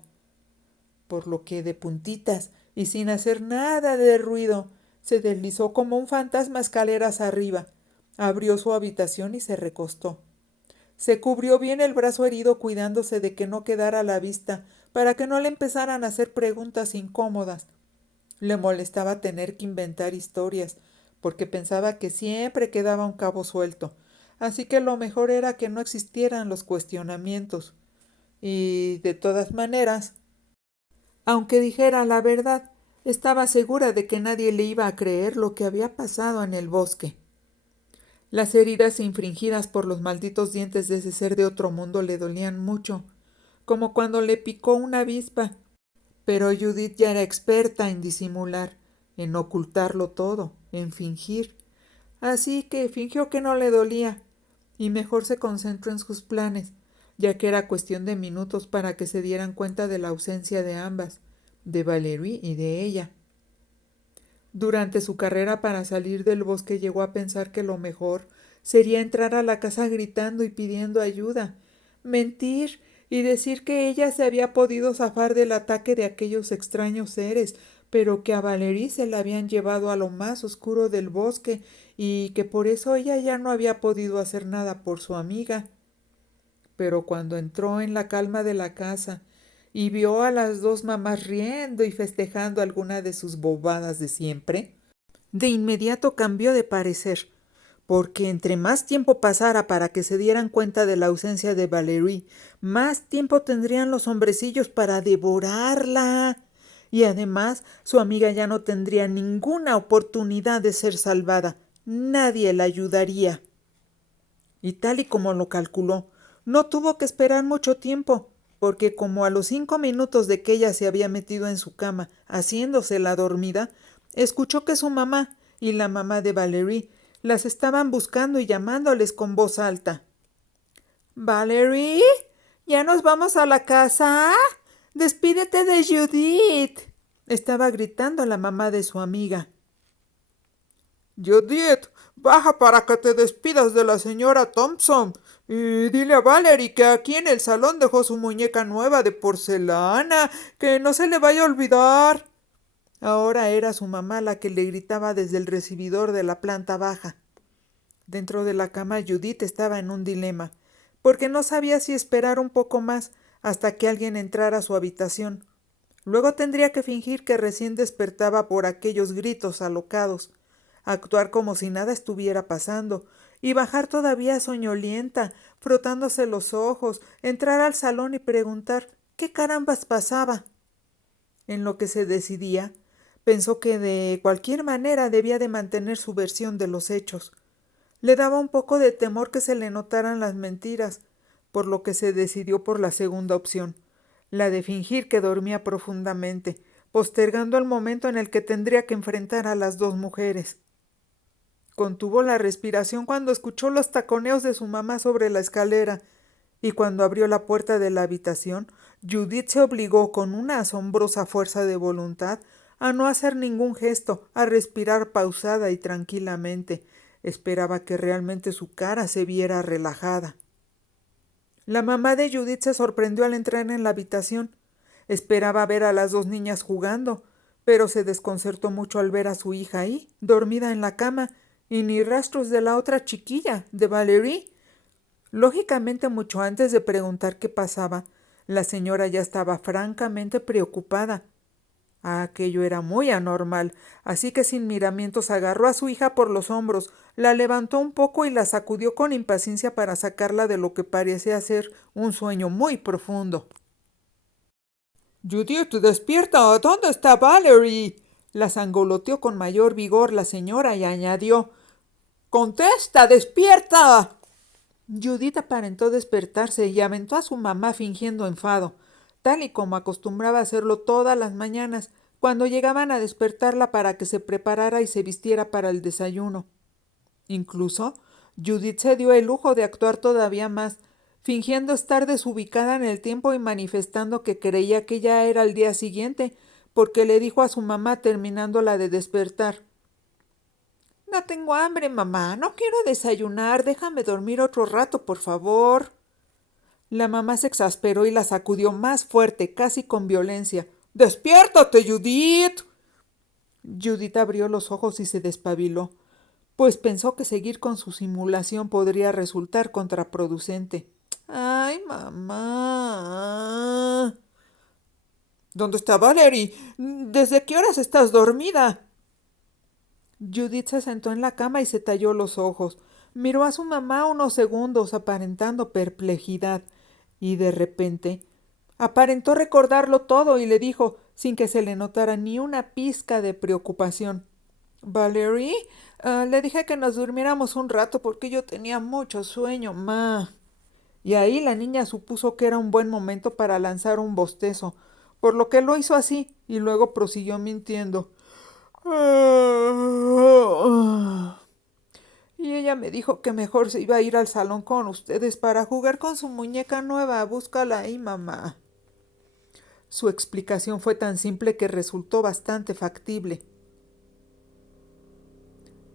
Por lo que de puntitas y sin hacer nada de ruido, se deslizó como un fantasma escaleras arriba, abrió su habitación y se recostó. Se cubrió bien el brazo herido cuidándose de que no quedara a la vista, para que no le empezaran a hacer preguntas incómodas. Le molestaba tener que inventar historias, porque pensaba que siempre quedaba un cabo suelto. Así que lo mejor era que no existieran los cuestionamientos. Y de todas maneras, aunque dijera la verdad, estaba segura de que nadie le iba a creer lo que había pasado en el bosque. Las heridas infringidas por los malditos dientes de ese ser de otro mundo le dolían mucho, como cuando le picó una avispa. Pero Judith ya era experta en disimular, en ocultarlo todo, en fingir. Así que fingió que no le dolía, y mejor se concentró en sus planes, ya que era cuestión de minutos para que se dieran cuenta de la ausencia de ambas, de Valerie y de ella. Durante su carrera para salir del bosque llegó a pensar que lo mejor sería entrar a la casa gritando y pidiendo ayuda, mentir y decir que ella se había podido zafar del ataque de aquellos extraños seres, pero que a Valerie se la habían llevado a lo más oscuro del bosque y que por eso ella ya no había podido hacer nada por su amiga. Pero cuando entró en la calma de la casa y vio a las dos mamás riendo y festejando alguna de sus bobadas de siempre, de inmediato cambió de parecer, porque entre más tiempo pasara para que se dieran cuenta de la ausencia de Valerie, más tiempo tendrían los hombrecillos para devorarla. Y además, su amiga ya no tendría ninguna oportunidad de ser salvada. Nadie la ayudaría. Y tal y como lo calculó, no tuvo que esperar mucho tiempo, porque como a los 5 minutos de que ella se había metido en su cama, haciéndose la dormida, escuchó que su mamá y la mamá de Valerie las estaban buscando y llamándoles con voz alta. —¿Valerie? ¿Ya nos vamos a la casa? ¡Despídete de Judith! Estaba gritando la mamá de su amiga. —Judith, baja para que te despidas de la señora Thompson. Y dile a Valerie que aquí en el salón dejó su muñeca nueva de porcelana, que no se le vaya a olvidar. Ahora era su mamá la que le gritaba desde el recibidor de la planta baja. Dentro de la cama Judith estaba en un dilema, porque no sabía si esperar un poco más hasta que alguien entrara a su habitación. Luego tendría que fingir que recién despertaba por aquellos gritos alocados, actuar como si nada estuviera pasando, y bajar todavía soñolienta, frotándose los ojos, entrar al salón y preguntar qué carambas pasaba. En lo que se decidía, pensó que de cualquier manera debía de mantener su versión de los hechos. Le daba un poco de temor que se le notaran las mentiras, por lo que se decidió por la segunda opción, la de fingir que dormía profundamente, postergando el momento en el que tendría que enfrentar a las dos mujeres. Contuvo la respiración cuando escuchó los taconeos de su mamá sobre la escalera, y cuando abrió la puerta de la habitación, Judith se obligó con una asombrosa fuerza de voluntad a no hacer ningún gesto, a respirar pausada y tranquilamente. Esperaba que realmente su cara se viera relajada. La mamá de Judith se sorprendió al entrar en la habitación. Esperaba ver a las dos niñas jugando, pero se desconcertó mucho al ver a su hija ahí, dormida en la cama, y ni rastros de la otra chiquilla, de Valerie. Lógicamente, mucho antes de preguntar qué pasaba, la señora ya estaba francamente preocupada. Aquello era muy anormal, así que sin miramientos agarró a su hija por los hombros, la levantó un poco y la sacudió con impaciencia para sacarla de lo que parecía ser un sueño muy profundo. —Judith, despierta. ¿Dónde está Valerie? La sangoloteó con mayor vigor la señora y añadió: —¡Contesta, despierta! Judith aparentó despertarse y aventó a su mamá fingiendo enfado, tal y como acostumbraba hacerlo todas las mañanas, cuando llegaban a despertarla para que se preparara y se vistiera para el desayuno. Incluso, Judith se dio el lujo de actuar todavía más, fingiendo estar desubicada en el tiempo y manifestando que creía que ya era el día siguiente, porque le dijo a su mamá terminándola de despertar: —No tengo hambre, mamá, no quiero desayunar, déjame dormir otro rato, por favor. La mamá se exasperó y la sacudió más fuerte, casi con violencia. —¡Despiértate, Judith! Judith abrió los ojos y se despabiló, pues pensó que seguir con su simulación podría resultar contraproducente. —¡Ay, mamá! ¿Dónde está Valerie? ¿Desde qué horas estás dormida? Judith se sentó en la cama y se talló los ojos. Miró a su mamá unos segundos, aparentando perplejidad, y de repente aparentó recordarlo todo y le dijo, sin que se le notara ni una pizca de preocupación: Valerie, le dije que nos durmiéramos un rato porque yo tenía mucho sueño, ma. Y ahí la niña supuso que era un buen momento para lanzar un bostezo, por lo que lo hizo así y luego prosiguió mintiendo. Y ella me dijo que mejor se iba a ir al salón con ustedes para jugar con su muñeca nueva. Búscala ahí, mamá. Su explicación fue tan simple que resultó bastante factible.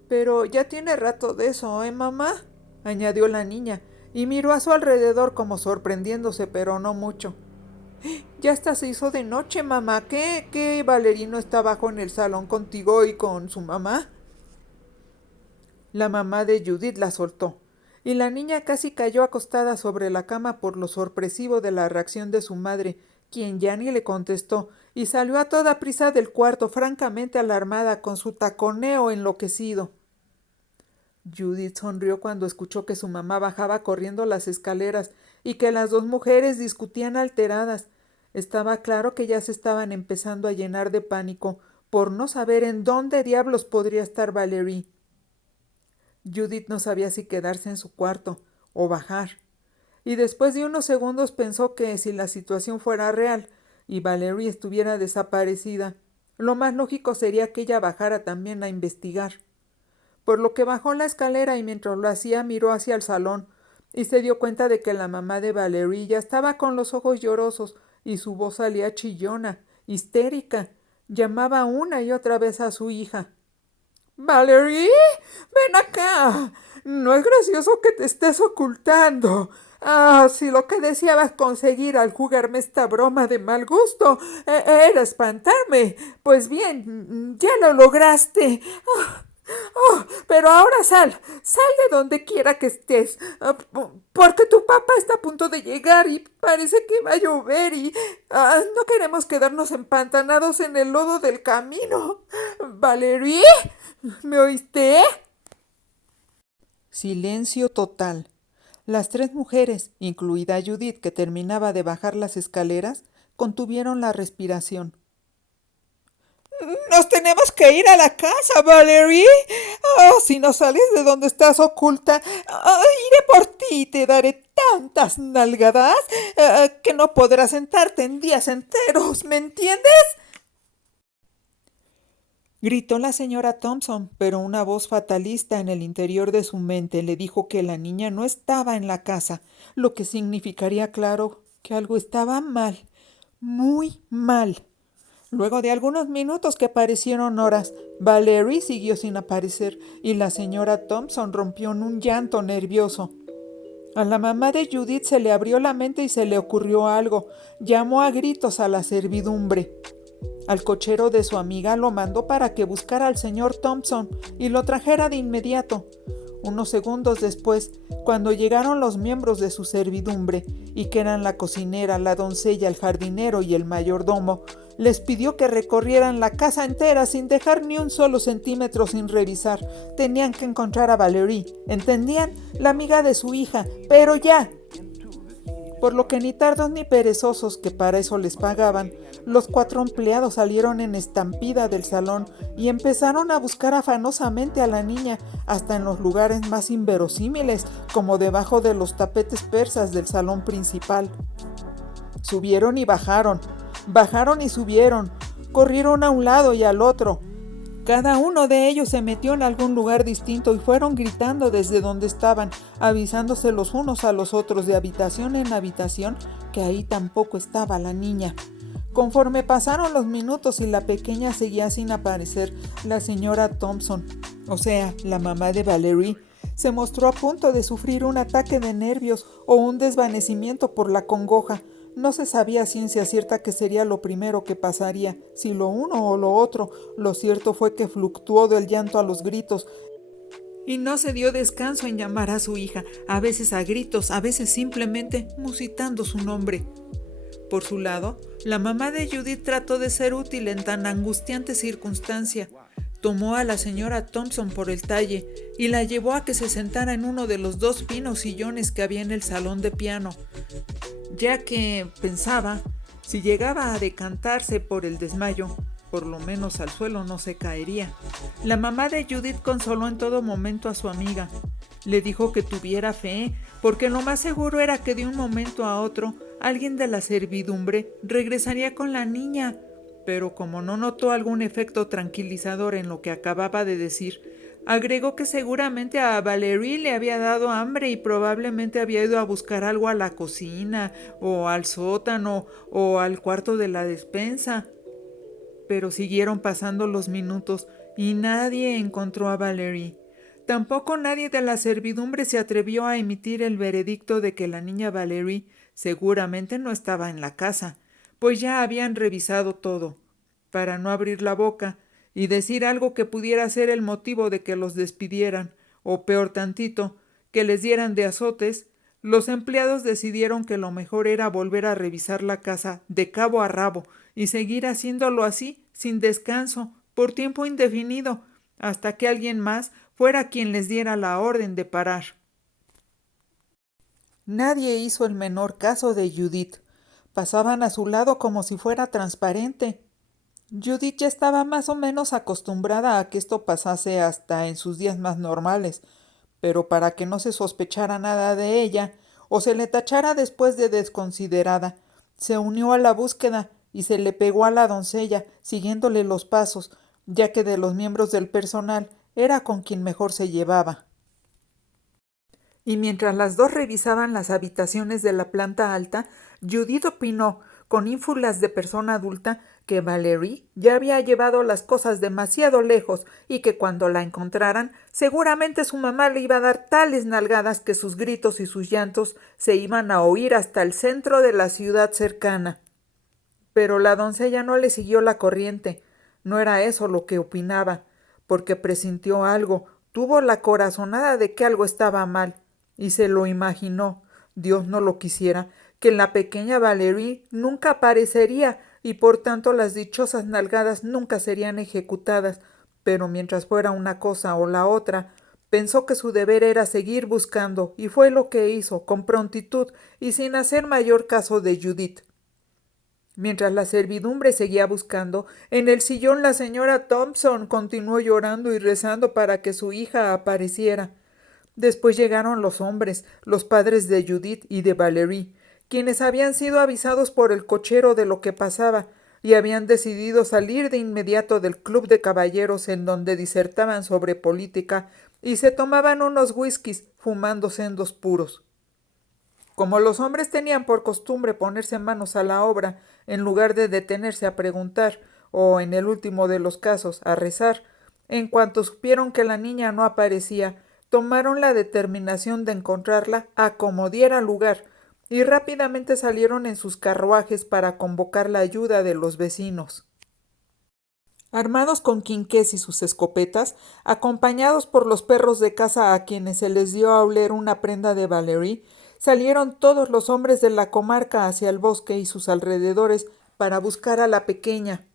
Pero ya tiene rato de eso, mamá? Añadió la niña, y miró a su alrededor como sorprendiéndose, pero no mucho. Ya hasta se hizo de noche, mamá. ¿Qué Valerino está abajo en el salón contigo y con su mamá? La mamá de Judith la soltó, y la niña casi cayó acostada sobre la cama por lo sorpresivo de la reacción de su madre, quien ya ni le contestó, y salió a toda prisa del cuarto, francamente alarmada, con su taconeo enloquecido. Judith sonrió cuando escuchó que su mamá bajaba corriendo las escaleras y que las dos mujeres discutían alteradas. Estaba claro que ya se estaban empezando a llenar de pánico por no saber en dónde diablos podría estar Valerie. Judith no sabía si quedarse en su cuarto o bajar, y después de unos segundos pensó que si la situación fuera real y Valerie estuviera desaparecida, lo más lógico sería que ella bajara también a investigar. Por lo que bajó la escalera y mientras lo hacía miró hacia el salón y se dio cuenta de que la mamá de Valerie ya estaba con los ojos llorosos y su voz salía chillona, histérica. Llamaba una y otra vez a su hija. Valerie, ven acá. No es gracioso que te estés ocultando. Si lo que deseabas conseguir al jugarme esta broma de mal gusto era espantarme, pues bien, ya lo lograste. Pero ahora sal de donde quiera que estés, porque tu papá está a punto de llegar y parece que va a llover y no queremos quedarnos empantanados en el lodo del camino. Valerie, ¿me oíste? Silencio total. Las tres mujeres, incluida Judith, que terminaba de bajar las escaleras, contuvieron la respiración. Nos tenemos que ir a la casa, Valerie. Si no sales de donde estás oculta, iré por ti y te daré tantas nalgadas que no podrás sentarte en días enteros, ¿me entiendes? Gritó la señora Thompson, pero una voz fatalista en el interior de su mente le dijo que la niña no estaba en la casa, lo que significaría, claro, que algo estaba mal, muy mal. Luego de algunos minutos que parecieron horas, Valerie siguió sin aparecer y la señora Thompson rompió en un llanto nervioso. A la mamá de Judith se le abrió la mente y se le ocurrió algo. Llamó a gritos a la servidumbre. Al cochero de su amiga lo mandó para que buscara al señor Thompson y lo trajera de inmediato. Unos segundos después, cuando llegaron los miembros de su servidumbre, y que eran la cocinera, la doncella, el jardinero y el mayordomo, les pidió que recorrieran la casa entera sin dejar ni un solo centímetro sin revisar. Tenían que encontrar a Valerie, ¿entendían? La amiga de su hija, pero ya. Por lo que ni tardos ni perezosos, que para eso les pagaban, los 4 empleados salieron en estampida del salón y empezaron a buscar afanosamente a la niña, hasta en los lugares más inverosímiles, como debajo de los tapetes persas del salón principal. Subieron y bajaron y subieron, corrieron a un lado y al otro. Cada uno de ellos se metió en algún lugar distinto y fueron gritando desde donde estaban, avisándose los unos a los otros de habitación en habitación que ahí tampoco estaba la niña. Conforme pasaron los minutos y la pequeña seguía sin aparecer, la señora Thompson, o sea, la mamá de Valerie, se mostró a punto de sufrir un ataque de nervios o un desvanecimiento por la congoja. No se sabía a ciencia cierta qué sería lo primero que pasaría, si lo uno o lo otro. Lo cierto fue que fluctuó del llanto a los gritos y no se dio descanso en llamar a su hija, a veces a gritos, a veces simplemente musitando su nombre. Por su lado, La mamá de Judith trató de ser útil en tan angustiante circunstancia. Tomó a la señora Thompson por el talle y la llevó a que se sentara en uno de los 2 finos sillones que había en el salón de piano, ya que pensaba, si llegaba a decantarse por el desmayo, por lo menos al suelo no se caería. La mamá de Judith consoló en todo momento a su amiga. Le dijo que tuviera fe, porque lo más seguro era que de un momento a otro alguien de la servidumbre regresaría con la niña. Pero como no notó algún efecto tranquilizador en lo que acababa de decir, agregó que seguramente a Valerie le había dado hambre y probablemente había ido a buscar algo a la cocina, o al sótano, o al cuarto de la despensa. Pero siguieron pasando los minutos y nadie encontró a Valerie. Tampoco nadie de la servidumbre se atrevió a emitir el veredicto de que la niña Valerie seguramente no estaba en la casa, pues ya habían revisado todo. Para no abrir la boca y decir algo que pudiera ser el motivo de que los despidieran, o peor tantito, que les dieran de azotes, los empleados decidieron que lo mejor era volver a revisar la casa de cabo a rabo y seguir haciéndolo así, sin descanso, por tiempo indefinido, hasta que alguien más fuera quien les diera la orden de parar. Nadie hizo el menor caso de Judith. Pasaban a su lado como si fuera transparente. Judith ya estaba más o menos acostumbrada a que esto pasase hasta en sus días más normales, pero para que no se sospechara nada de ella, o se le tachara después de desconsiderada, se unió a la búsqueda y se le pegó a la doncella, siguiéndole los pasos, ya que de los miembros del personal era con quien mejor se llevaba. Y mientras las dos revisaban las habitaciones de la planta alta, Judith opinó, con ínfulas de persona adulta, que Valerie ya había llevado las cosas demasiado lejos y que cuando la encontraran, seguramente su mamá le iba a dar tales nalgadas que sus gritos y sus llantos se iban a oír hasta el centro de la ciudad cercana. Pero la doncella no le siguió la corriente. No era eso lo que opinaba, porque presintió algo, tuvo la corazonada de que algo estaba mal, y se lo imaginó, Dios no lo quisiera, que la pequeña Valerie nunca aparecería y por tanto las dichosas nalgadas nunca serían ejecutadas, pero mientras fuera una cosa o la otra, pensó que su deber era seguir buscando, y fue lo que hizo, con prontitud y sin hacer mayor caso de Judith. Mientras la servidumbre seguía buscando, en el sillón la señora Thompson continuó llorando y rezando para que su hija apareciera. Después llegaron los hombres, los padres de Judith y de Valerie, quienes habían sido avisados por el cochero de lo que pasaba y habían decidido salir de inmediato del club de caballeros en donde disertaban sobre política y se tomaban unos whiskies fumando sendos puros. Como los hombres tenían por costumbre ponerse manos a la obra, en lugar de detenerse a preguntar, o en el último de los casos, a rezar, en cuanto supieron que la niña no aparecía, tomaron la determinación de encontrarla a como diera lugar, y rápidamente salieron en sus carruajes para convocar la ayuda de los vecinos. Armados con quinqués y sus escopetas, acompañados por los perros de caza a quienes se les dio a oler una prenda de Valerie, salieron todos los hombres de la comarca hacia el bosque y sus alrededores para buscar a la pequeña.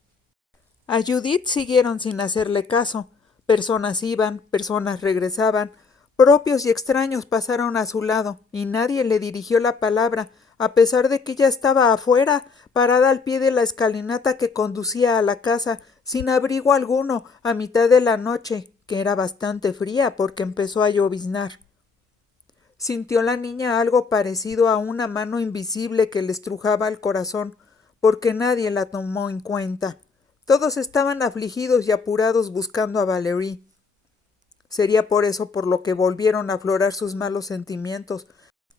A Judith siguieron sin hacerle caso. Personas iban, personas regresaban, propios y extraños pasaron a su lado, y nadie le dirigió la palabra, a pesar de que ella estaba afuera, parada al pie de la escalinata que conducía a la casa, sin abrigo alguno, a mitad de la noche, que era bastante fría porque empezó a lloviznar. Sintió la niña algo parecido a una mano invisible que le estrujaba el corazón, porque nadie la tomó en cuenta. Todos estaban afligidos y apurados buscando a Valerie. Sería por eso por lo que volvieron a aflorar sus malos sentimientos,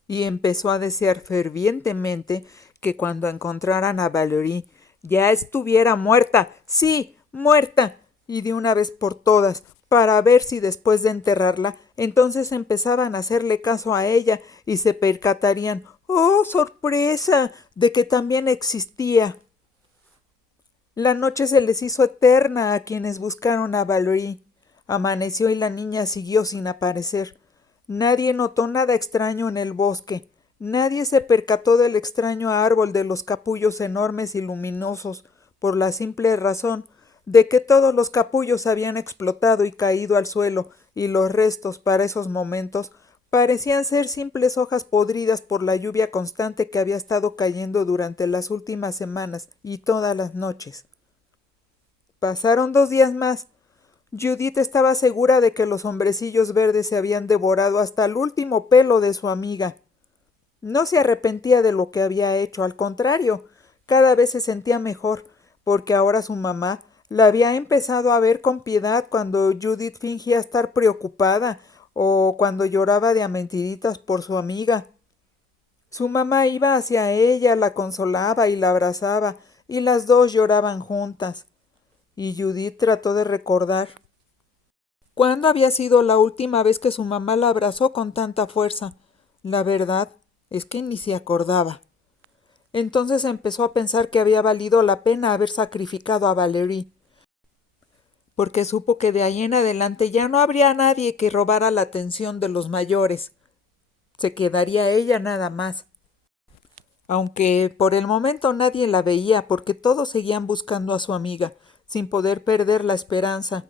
y empezó a desear fervientemente que cuando encontraran a Valerie ya estuviera muerta, sí, muerta, y de una vez por todas, para ver si después de enterrarla, entonces empezaban a hacerle caso a ella y se percatarían, ¡oh, sorpresa!, de que también existía. La noche se les hizo eterna a quienes buscaron a Valerie. Amaneció y la niña siguió sin aparecer. Nadie notó nada extraño en el bosque. Nadie se percató del extraño árbol de los capullos enormes y luminosos, por la simple razón de que todos los capullos habían explotado y caído al suelo, y los restos, para esos momentos, parecían ser simples hojas podridas por la lluvia constante que había estado cayendo durante las últimas semanas y todas las noches. Pasaron 2 días más. Judith estaba segura de que los hombrecillos verdes se habían devorado hasta el último pelo de su amiga. No se arrepentía de lo que había hecho, al contrario, cada vez se sentía mejor, porque ahora su mamá la había empezado a ver con piedad cuando Judith fingía estar preocupada o cuando lloraba de a mentiritas por su amiga. Su mamá iba hacia ella, la consolaba y la abrazaba, y las dos lloraban juntas. Y Judith trató de recordar cuándo había sido la última vez que su mamá la abrazó con tanta fuerza. La verdad es que ni se acordaba. Entonces empezó a pensar que había valido la pena haber sacrificado a Valerie, porque supo que de ahí en adelante ya no habría nadie que robara la atención de los mayores. Se quedaría ella nada más. Aunque por el momento nadie la veía porque todos seguían buscando a su amiga, sin poder perder la esperanza.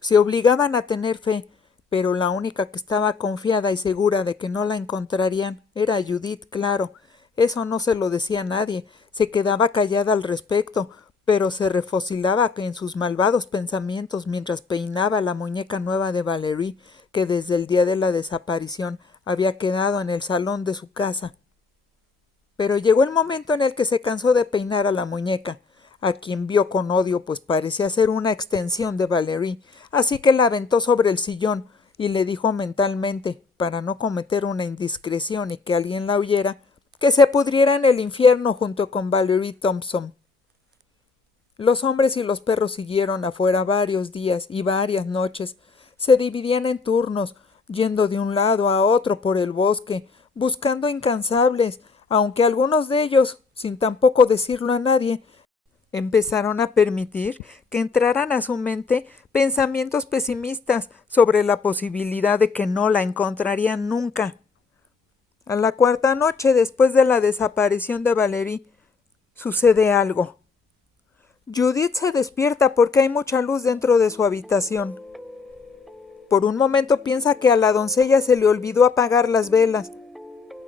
Se obligaban a tener fe, pero la única que estaba confiada y segura de que no la encontrarían era Judith, claro. Eso no se lo decía a nadie, se quedaba callada al respecto, pero se refosilaba en sus malvados pensamientos mientras peinaba la muñeca nueva de Valerie, que desde el día de la desaparición había quedado en el salón de su casa. Pero llegó el momento en el que se cansó de peinar a la muñeca, a quien vio con odio, pues parecía ser una extensión de Valerie, así que la aventó sobre el sillón y le dijo mentalmente, para no cometer una indiscreción y que alguien la oyera, que se pudriera en el infierno junto con Valerie Thompson. Los hombres y los perros siguieron afuera varios días y varias noches. Se dividían en turnos, yendo de un lado a otro por el bosque, buscando incansables, aunque algunos de ellos, sin tampoco decirlo a nadie, empezaron a permitir que entraran a su mente pensamientos pesimistas sobre la posibilidad de que no la encontrarían nunca. A la 4ª noche después de la desaparición de Valerie, sucede algo. Judith se despierta porque hay mucha luz dentro de su habitación. Por un momento piensa que a la doncella se le olvidó apagar las velas,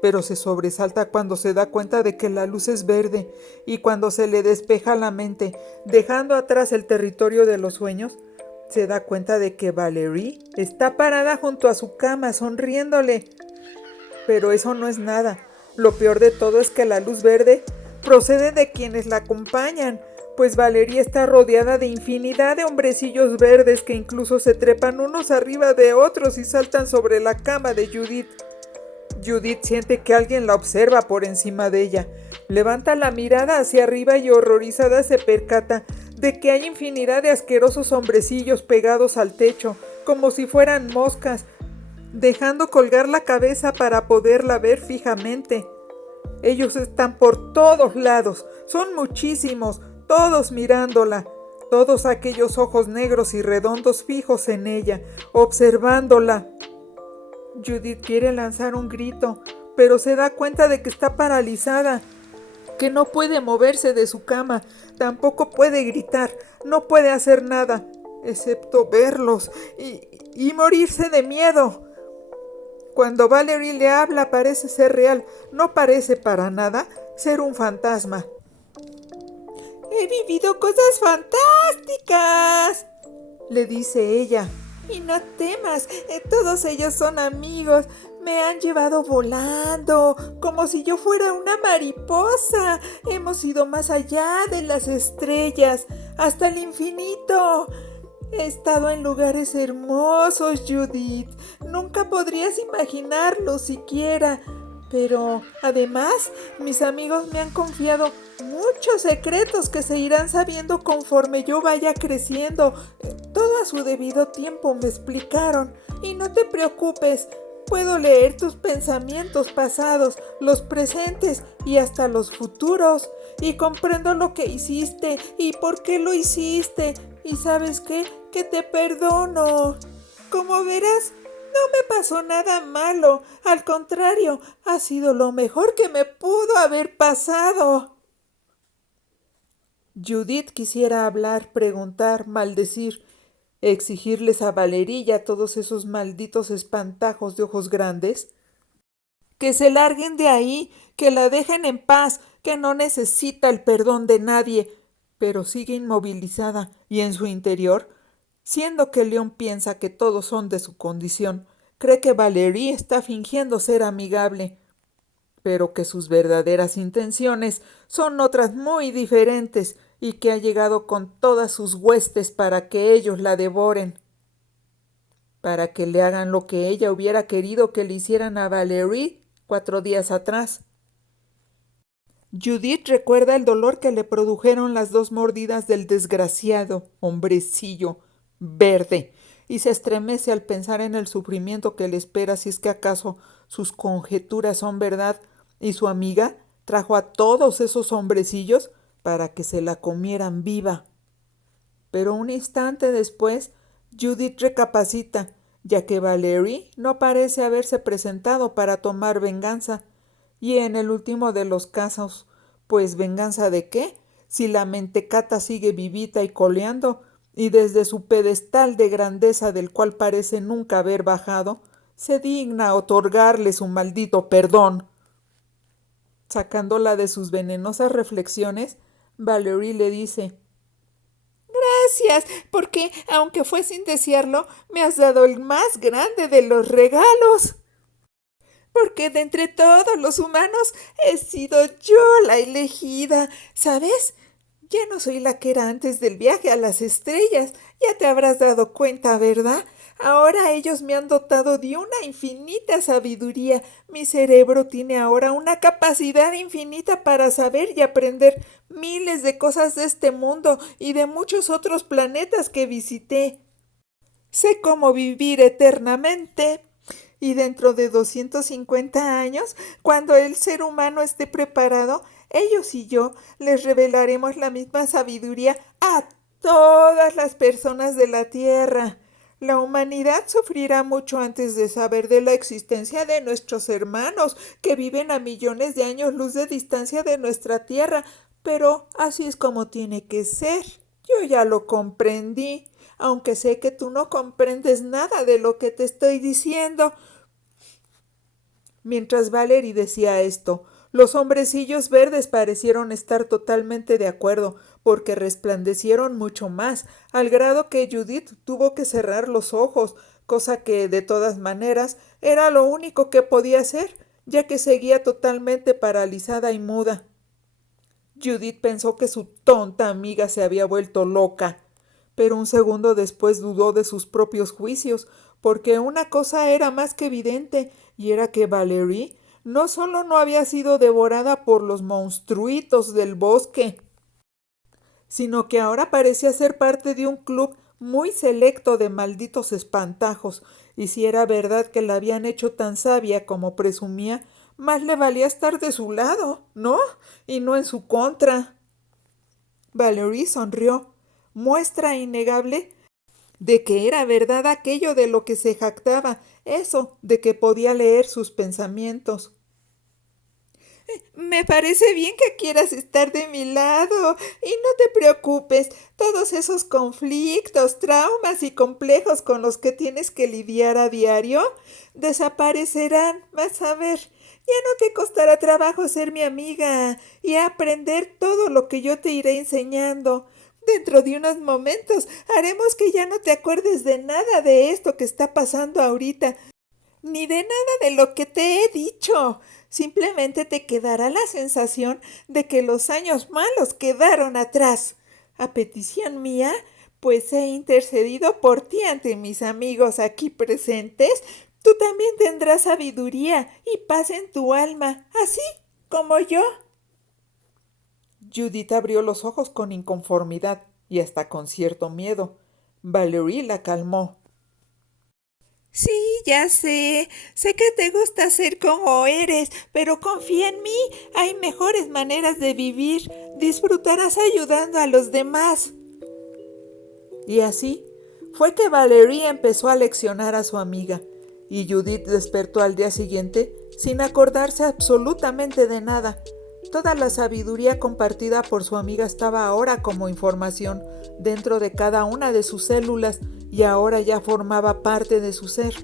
pero se sobresalta cuando se da cuenta de que la luz es verde y cuando se le despeja la mente, dejando atrás el territorio de los sueños, se da cuenta de que Valerie está parada junto a su cama sonriéndole. Pero eso no es nada. Lo peor de todo es que la luz verde procede de quienes la acompañan, pues Valerie está rodeada de infinidad de hombrecillos verdes que incluso se trepan unos arriba de otros y saltan sobre la cama de Judith. Judith siente que alguien la observa por encima de ella. Levanta la mirada hacia arriba y horrorizada se percata de que hay infinidad de asquerosos hombrecillos pegados al techo, como si fueran moscas, dejando colgar la cabeza para poderla ver fijamente. Ellos están por todos lados, son muchísimos, todos mirándola, todos aquellos ojos negros y redondos fijos en ella, observándola. Judith quiere lanzar un grito, pero se da cuenta de que está paralizada, que no puede moverse de su cama, tampoco puede gritar, no puede hacer nada, excepto verlos y morirse de miedo. Cuando Valerie le habla parece ser real, no parece para nada ser un fantasma. «He vivido cosas fantásticas», le dice ella. «Y no temas, todos ellos son amigos. Me han llevado volando, como si yo fuera una mariposa. Hemos ido más allá de las estrellas, hasta el infinito. He estado en lugares hermosos, Judith. Nunca podrías imaginarlo siquiera. Pero, además, mis amigos me han confiado muchos secretos que se irán sabiendo conforme yo vaya creciendo. Todo a su debido tiempo me explicaron. Y no te preocupes, puedo leer tus pensamientos pasados, los presentes y hasta los futuros. Y comprendo lo que hiciste y por qué lo hiciste. ¿Y sabes qué? Que te perdono. Como verás, No me pasó nada malo, al contrario, ha sido lo mejor que me pudo haber pasado. Judith quisiera hablar, preguntar, maldecir, exigirles a Valerie y a todos esos malditos espantajos de ojos grandes que se larguen de ahí, que la dejen en paz, que no necesita el perdón de nadie, pero sigue inmovilizada y en su interior, siendo que León piensa que todos son de su condición, cree que Valerie está fingiendo ser amigable, pero que sus verdaderas intenciones son otras muy diferentes y que ha llegado con todas sus huestes para que ellos la devoren, para que le hagan lo que ella hubiera querido que le hicieran a Valerie 4 días atrás. Judith recuerda el dolor que le produjeron las 2 mordidas del desgraciado hombrecillo verde y se estremece al pensar en el sufrimiento que le espera si es que acaso sus conjeturas son verdad y su amiga trajo a todos esos hombrecillos para que se la comieran viva. Pero un instante después, Judith recapacita, ya que Valerie no parece haberse presentado para tomar venganza. Y en el último de los casos, pues ¿venganza de qué? Si la mentecata sigue vivita y coleando, y desde su pedestal de grandeza del cual parece nunca haber bajado, se digna otorgarle su maldito perdón. Sacándola de sus venenosas reflexiones, Valerie le dice: Gracias, porque, aunque fue sin desearlo, me has dado el más grande de los regalos. Porque de entre todos los humanos he sido yo la elegida, ¿sabes? Ya no soy la que era antes del viaje a las estrellas, ya te habrás dado cuenta, ¿verdad? Ahora ellos me han dotado de una infinita sabiduría. Mi cerebro tiene ahora una capacidad infinita para saber y aprender miles de cosas de este mundo y de muchos otros planetas que visité. Sé cómo vivir eternamente. Y dentro de 250 años, cuando el ser humano esté preparado, ellos y yo les revelaremos la misma sabiduría a todas las personas de la Tierra. La humanidad sufrirá mucho antes de saber de la existencia de nuestros hermanos, que viven a millones de años luz de distancia de nuestra Tierra, pero así es como tiene que ser. Yo ya lo comprendí, aunque sé que tú no comprendes nada de lo que te estoy diciendo. Mientras Valerie decía esto, los hombrecillos verdes parecieron estar totalmente de acuerdo, porque resplandecieron mucho más, al grado que Judith tuvo que cerrar los ojos, cosa que, de todas maneras, era lo único que podía hacer, ya que seguía totalmente paralizada y muda. Judith pensó que su tonta amiga se había vuelto loca, pero un segundo después dudó de sus propios juicios, porque una cosa era más que evidente, y era que Valerie no solo no había sido devorada por los monstruitos del bosque, sino que ahora parecía ser parte de un club muy selecto de malditos espantajos, y si era verdad que la habían hecho tan sabia como presumía, más le valía estar de su lado, ¿no? Y no en su contra. Valerie sonrió, muestra innegable de que era verdad aquello de lo que se jactaba, eso de que podía leer sus pensamientos. Me parece bien que quieras estar de mi lado y no te preocupes, todos esos conflictos, traumas y complejos con los que tienes que lidiar a diario desaparecerán, vas a ver. Ya no te costará trabajo ser mi amiga y aprender todo lo que yo te iré enseñando. Dentro de unos momentos haremos que ya no te acuerdes de nada de esto que está pasando ahorita, ni de nada de lo que te he dicho. Simplemente te quedará la sensación de que los años malos quedaron atrás. A petición mía, pues he intercedido por ti ante mis amigos aquí presentes. Tú también tendrás sabiduría y paz en tu alma, así como yo. Judith abrió los ojos con inconformidad y hasta con cierto miedo. Valerie la calmó. Sí, ya sé que te gusta ser como eres, pero confía en mí, hay mejores maneras de vivir, disfrutarás ayudando a los demás. Y así fue que Valerie empezó a leccionar a su amiga, y Judith despertó al día siguiente sin acordarse absolutamente de nada. Toda la sabiduría compartida por su amiga estaba ahora como información dentro de cada una de sus células y ahora ya formaba parte de su ser.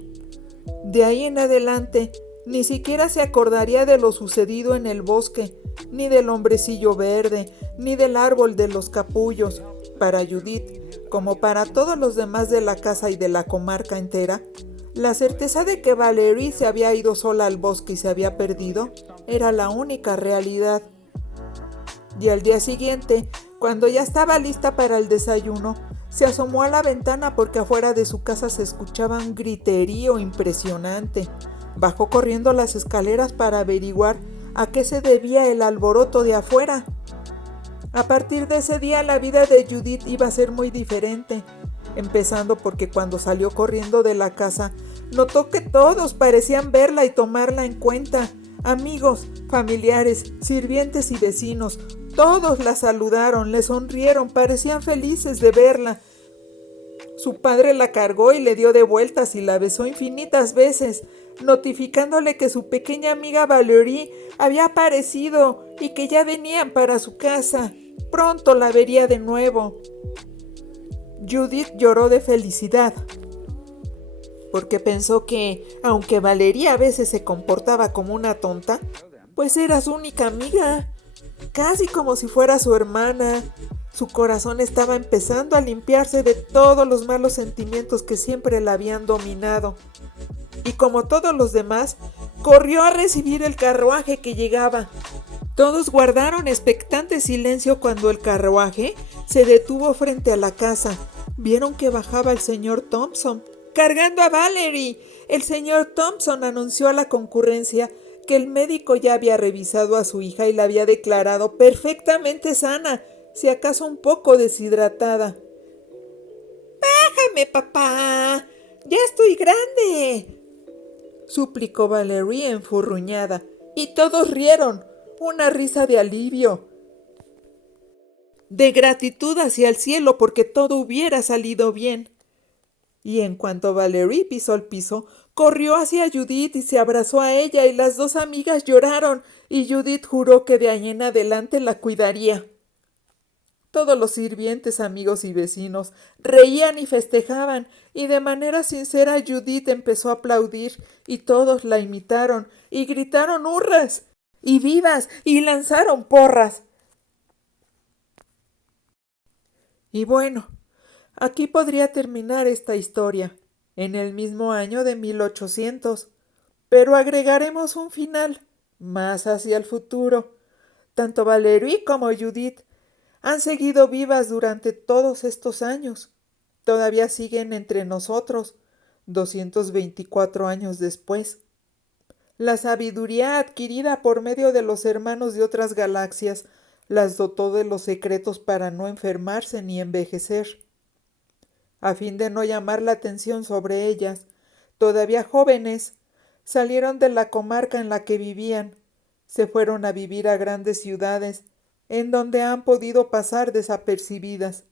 De ahí en adelante, ni siquiera se acordaría de lo sucedido en el bosque, ni del hombrecillo verde, ni del árbol de los capullos. Para Judith, como para todos los demás de la casa y de la comarca entera, la certeza de que Valerie se había ido sola al bosque y se había perdido era la única realidad. Y al día siguiente, cuando ya estaba lista para el desayuno, se asomó a la ventana porque afuera de su casa se escuchaba un griterío impresionante. Bajó corriendo las escaleras para averiguar a qué se debía el alboroto de afuera. A partir de ese día la vida de Judith iba a ser muy diferente, empezando porque cuando salió corriendo de la casa, notó que todos parecían verla y tomarla en cuenta. Amigos, familiares, sirvientes y vecinos, todos la saludaron, le sonrieron, parecían felices de verla. Su padre la cargó y le dio de vueltas y la besó infinitas veces, notificándole que su pequeña amiga Valerie había aparecido y que ya venían para su casa. Pronto la vería de nuevo. Judith lloró de felicidad, porque pensó que, aunque Valerie a veces se comportaba como una tonta, pues era su única amiga, casi como si fuera su hermana. Su corazón estaba empezando a limpiarse de todos los malos sentimientos que siempre la habían dominado. Y como todos los demás, corrió a recibir el carruaje que llegaba. Todos guardaron expectante silencio cuando el carruaje se detuvo frente a la casa. Vieron que bajaba el señor Thompson, cargando a Valerie. El señor Thompson anunció a la concurrencia que el médico ya había revisado a su hija y la había declarado perfectamente sana, si acaso un poco deshidratada. «¡Bájame, papá! ¡Ya estoy grande!», suplicó Valerie enfurruñada, y todos rieron, una risa de alivio, de gratitud hacia el cielo porque todo hubiera salido bien. Y en cuanto Valerie pisó el piso, corrió hacia Judith y se abrazó a ella, y las dos amigas lloraron, y Judith juró que de ahí en adelante la cuidaría. Todos los sirvientes, amigos y vecinos reían y festejaban, y de manera sincera Judith empezó a aplaudir, y todos la imitaron, y gritaron hurras, y vivas, y lanzaron porras. Y bueno, aquí podría terminar esta historia, en el mismo año de 1800, pero agregaremos un final, más hacia el futuro. Tanto Valerie como Judith han seguido vivas durante todos estos años. Todavía siguen entre nosotros, 224 años después. La sabiduría adquirida por medio de los hermanos de otras galaxias las dotó de los secretos para no enfermarse ni envejecer. A fin de no llamar la atención sobre ellas, todavía jóvenes, salieron de la comarca en la que vivían, se fueron a vivir a grandes ciudades, en donde han podido pasar desapercibidas.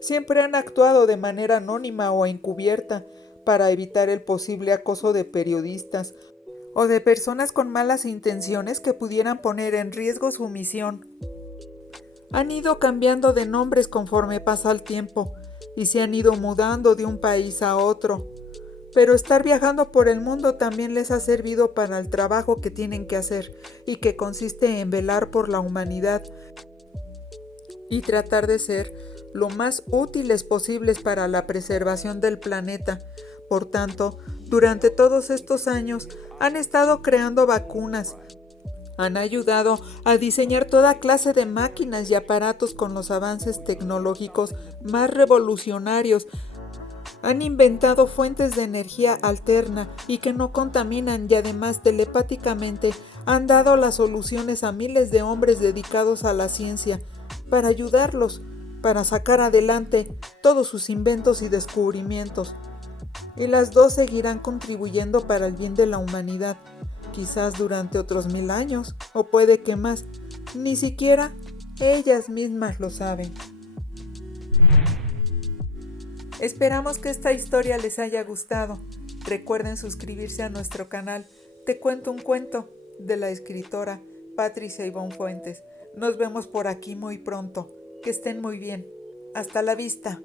Siempre han actuado de manera anónima o encubierta para evitar el posible acoso de periodistas o de personas con malas intenciones que pudieran poner en riesgo su misión. Han ido cambiando de nombres conforme pasa el tiempo y se han ido mudando de un país a otro. Pero estar viajando por el mundo también les ha servido para el trabajo que tienen que hacer y que consiste en velar por la humanidad y tratar de ser lo más útiles posibles para la preservación del planeta. Por tanto, durante todos estos años han estado creando vacunas, han ayudado a diseñar toda clase de máquinas y aparatos con los avances tecnológicos más revolucionarios. Han inventado fuentes de energía alterna y que no contaminan, y además telepáticamente han dado las soluciones a miles de hombres dedicados a la ciencia para ayudarlos, para sacar adelante todos sus inventos y descubrimientos. Y las dos seguirán contribuyendo para el bien de la humanidad, quizás durante otros 1000 años, o puede que más. Ni siquiera ellas mismas lo saben. Esperamos que esta historia les haya gustado. Recuerden suscribirse a nuestro canal Te cuento un cuento, de la escritora Patricia Ivonne Fuentes. Nos vemos por aquí muy pronto. Que estén muy bien. Hasta la vista.